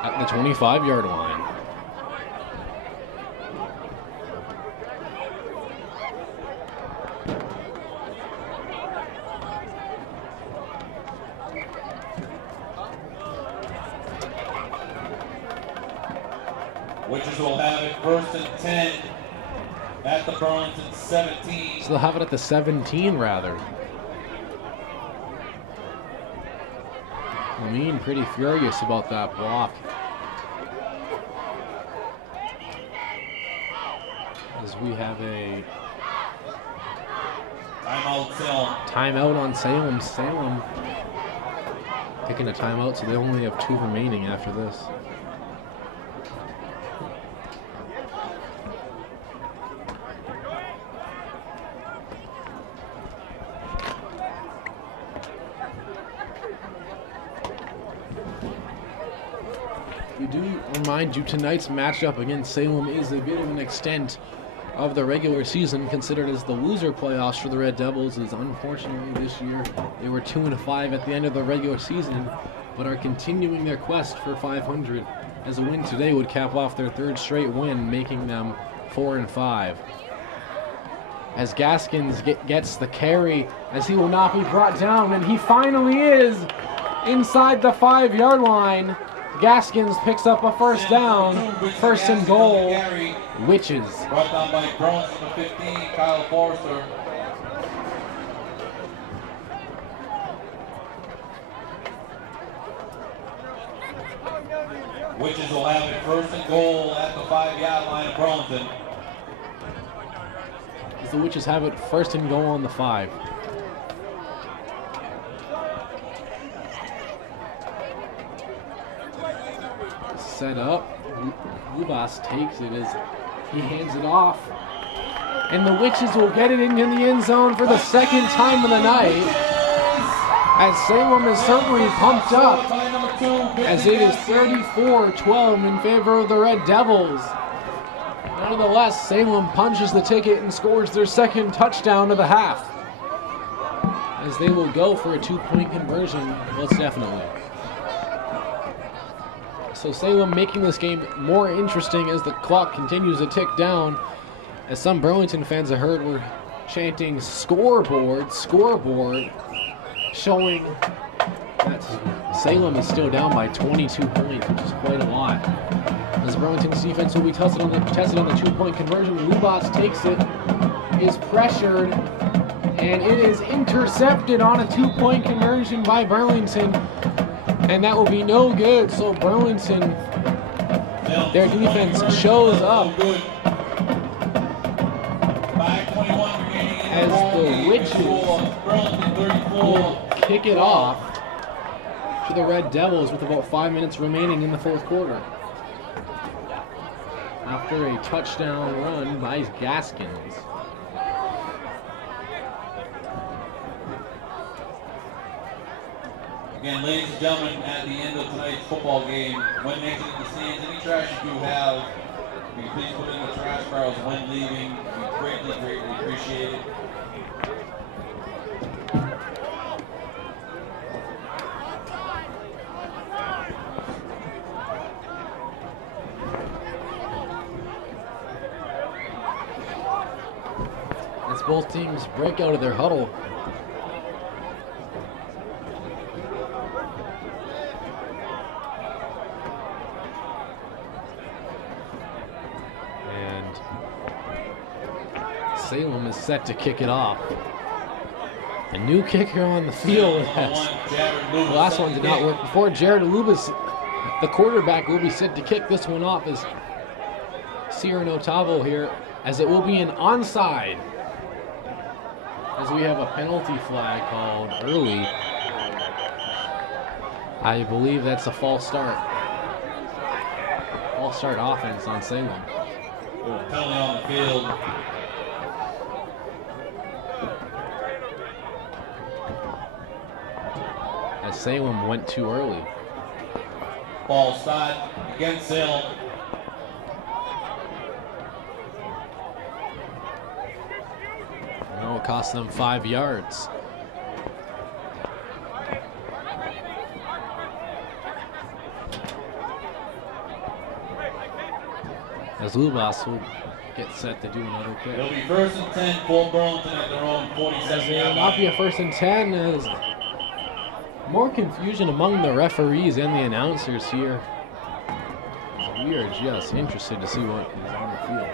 at the 25-yard line. Witches will have it 1st and 10 at the Burlington 17. So they'll have it at the 17 rather. Amin pretty furious about that block. As we have a timeout on Salem. Salem taking a timeout, so they only have 2 remaining after this. We do remind you tonight's matchup against Salem is a bit of an extent of the regular season, considered as the loser playoffs for the Red Devils, as unfortunately this year they were 2-5 at the end of the regular season, but are continuing their quest for 500, as a win today would cap off their 3rd straight win, making them 4-5. As Gaskins gets the carry, as he will not be brought down, and he finally is inside the 5-yard line. Gaskins picks up a first down, 1st and goal, Witches. Brought down by Burlington number 15, Kyle Forrester. Witches will have it 1st and goal at the 5-yard line of Burlington. As the Witches have it 1st and goal on the 5. Set up. Lubas takes it as he hands it off. And the Witches will get it into the end zone for the 2nd time of the night. As Salem is certainly pumped up, as it is 34-12 in favor of the Red Devils. Nevertheless, Salem punches the ticket and scores their 2nd touchdown of the half, as they will go for a 2-point conversion, most definitely. So Salem making this game more interesting as the clock continues to tick down. As some Burlington fans I heard were chanting scoreboard, showing that Salem is still down by 22 points, which is quite a lot. As Burlington's defense will be tested on the 2-point conversion. Lubas takes it, is pressured, and it is intercepted on a 2-point conversion by Burlington. And that will be no good, so Burlington, their defense shows up as the Witches will kick it off to the Red Devils with about 5 minutes remaining in the 4th quarter. After a touchdown run by Gaskins. Again, ladies and gentlemen, at the end of tonight's football game, when exiting the stands, any trash you do have, will you please put in the trash barrels when leaving? We greatly, greatly appreciate it. As both teams break out of their huddle. And Salem is set to kick it off. A new kicker on the field. The last one did not work before. Jared Alubis, the quarterback, will be set to kick this one off as Cyrano Tavo here, as it will be an onside. As we have a penalty flag called early. I believe that's a false start. False start offense on Salem. Penalty on the field. As Salem went too early. Ball side against Salem. No, it cost them 5 yards. As Lubas will get set to do another kick. It'll be 1st and 10 for Burlington at their own 47 It will not be a 1st and 10 as more confusion among the referees and the announcers here. We are just interested to see what is on the field.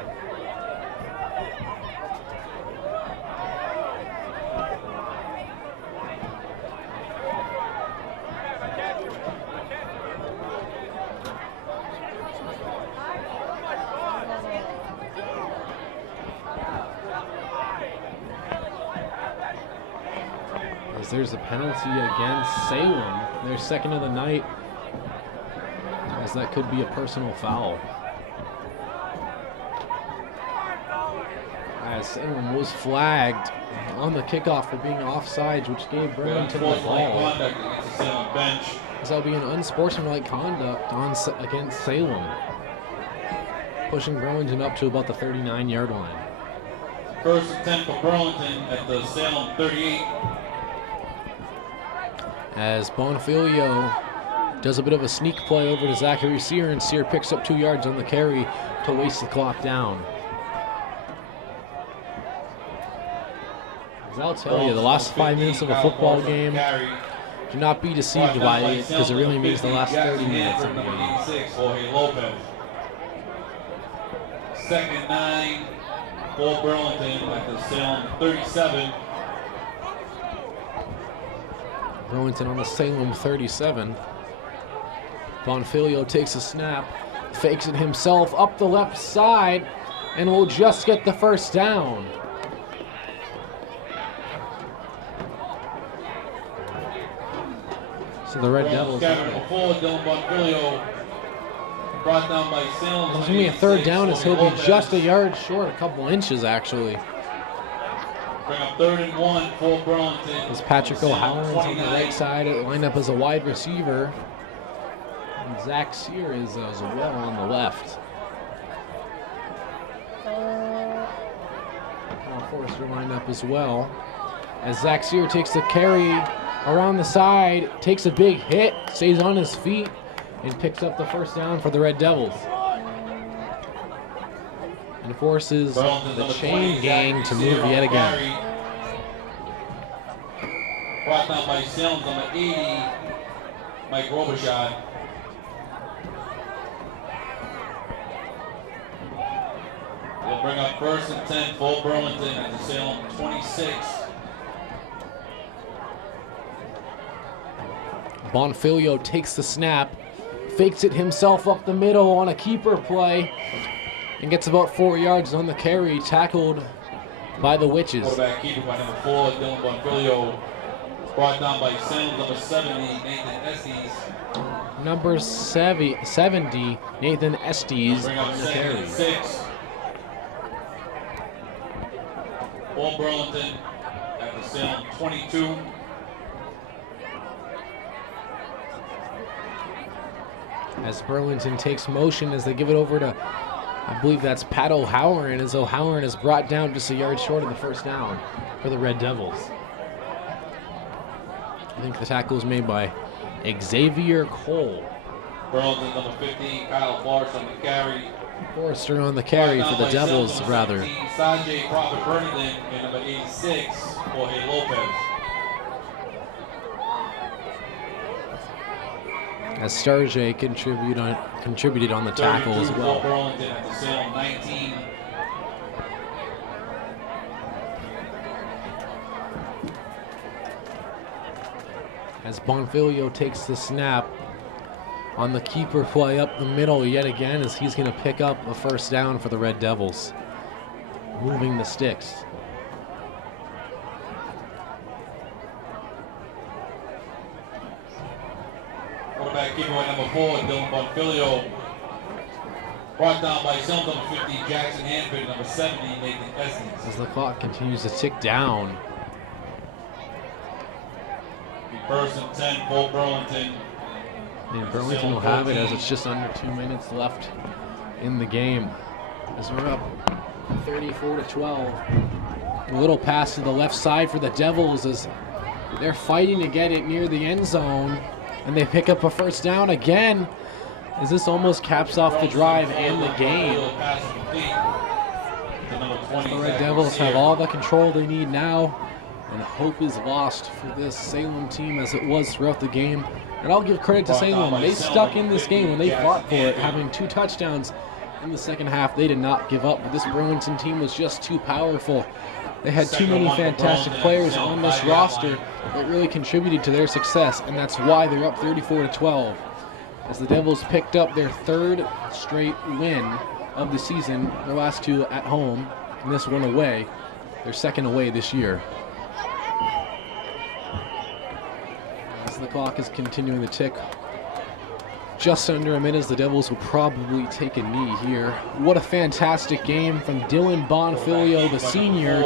There's a penalty against Salem, their second of the night, as that could be a personal foul. As Salem was flagged on the kickoff for being offsides, which gave Burlington the ball. As that'll be an unsportsmanlike conduct against Salem, pushing Burlington up to about the 39-yard line. 1st and 10 for Burlington at the Salem 38. As Bonfilio does a bit of a sneak play over to Zachary Sear, and Sear picks up 2 yards on the carry to waste the clock down. As I'll tell you, the last 5 minutes of a football game, do not be deceived by it, because it really means the last 30 minutes of the game. 2nd and 9 for Burlington at the Salem 37. Burlington on the Salem 37. Bonfilio takes a snap, fakes it himself up the left side, and will just get the first down. So the Red Devils. Brought down by Salem. It's going to be a 3rd down as he'll be just a yard short, a couple inches actually. Bring up 3rd and 1 for Burlington. As Patrick O'Halloran's on the right side, lined up as a wide receiver. And Zach Sear is as well on the left. Kyle Forrester lined up as well. As Zach Sear takes the carry around the side, takes a big hit, stays on his feet, and picks up the first down for the Red Devils. And forces the chain gang to move yet again. Brought down by Salem's number 80, Mike Robichaud. They'll bring up 1st and 10 for Burlington at the Salem 26. Bonfilio takes the snap, fakes it himself up the middle on a keeper play, and gets about 4 yards on the carry, tackled by the Witches. Quarterback keeper by number 4, Dylan Bonfilio. Brought down by Salem, number 70, Nathan Estes. Number 70, Nathan Estes on the carry. 6 for Burlington at the Salem 22. As Burlington takes motion as they give it over to, I believe that's Pat O'Halloran, as O'Halloran is brought down just a yard short of the first down for the Red Devils. I think the tackle was made by Xavier Cole. Burlington, number 15, Kyle Forrester on the carry. Forrester on the carry for the Devils, rather. Sanjay Crawford Burlington, and number 86, Jorge Lopez. As Starjay contributed on the tackle as well. Burlington at the Salem 19. As Bonfilio takes the snap on the keeper play up the middle yet again, as he's going to pick up a first down for the Red Devils, moving the sticks. Quarterback keeper at number 4, Dylan Bonfilio. Brought down by Salem, number 50, Jackson Hanford, number 70, Nathan Essence. As the clock continues to tick down. First and 10 for Burlington. And Burlington will have it as it's just under 2 minutes left in the game. As we're up 34-12. A little pass to the left side for the Devils as they're fighting to get it near the end zone. And they pick up a first down again, as this almost caps off the drive and the game. The Red Devils have all the control they need now, and hope is lost for this Salem team as it was throughout the game. And I'll give credit to Salem. They stuck in this game when they fought for it, having 2 touchdowns in the second half. They did not give up, but this Burlington team was just too powerful. They had too many fantastic players on this roster that really contributed to their success, and that's why they're up 34-12. As the Devils picked up their 3rd straight win of the season, their last 2 at home, and this one away, their 2nd away this year. As the clock is continuing to tick, just under a minute, as the Devils will probably take a knee here. What a fantastic game from Dylan Bonfilio, the senior,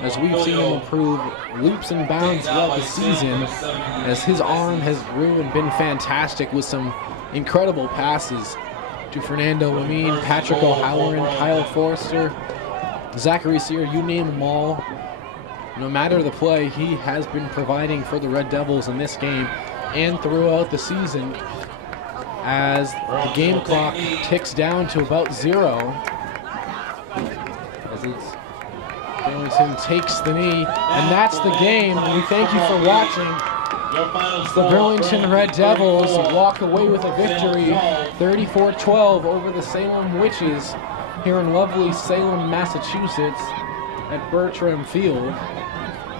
as we've seen him improve leaps and bounds throughout the season, as his arm has grew and been fantastic with some incredible passes to Fernando Lamine, Patrick O'Halloran, Kyle Forrester, Zachary Sear, you name them all. No matter the play, he has been providing for the Red Devils in this game and throughout the season, as the game clock ticks down to about 0. As it's Burlington takes the knee, and that's the game. We thank you for watching. The Burlington Red Devils walk away with a victory, 34-12 over the Salem Witches here in lovely Salem, Massachusetts at Bertram Field.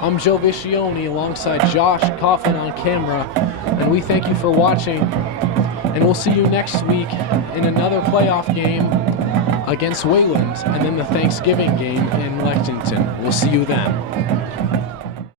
I'm Joe Viscione alongside Josh Coughlin on camera, and we thank you for watching. And we'll see you next week in another playoff game against Wayland, and then the Thanksgiving game in Lexington. We'll see you then.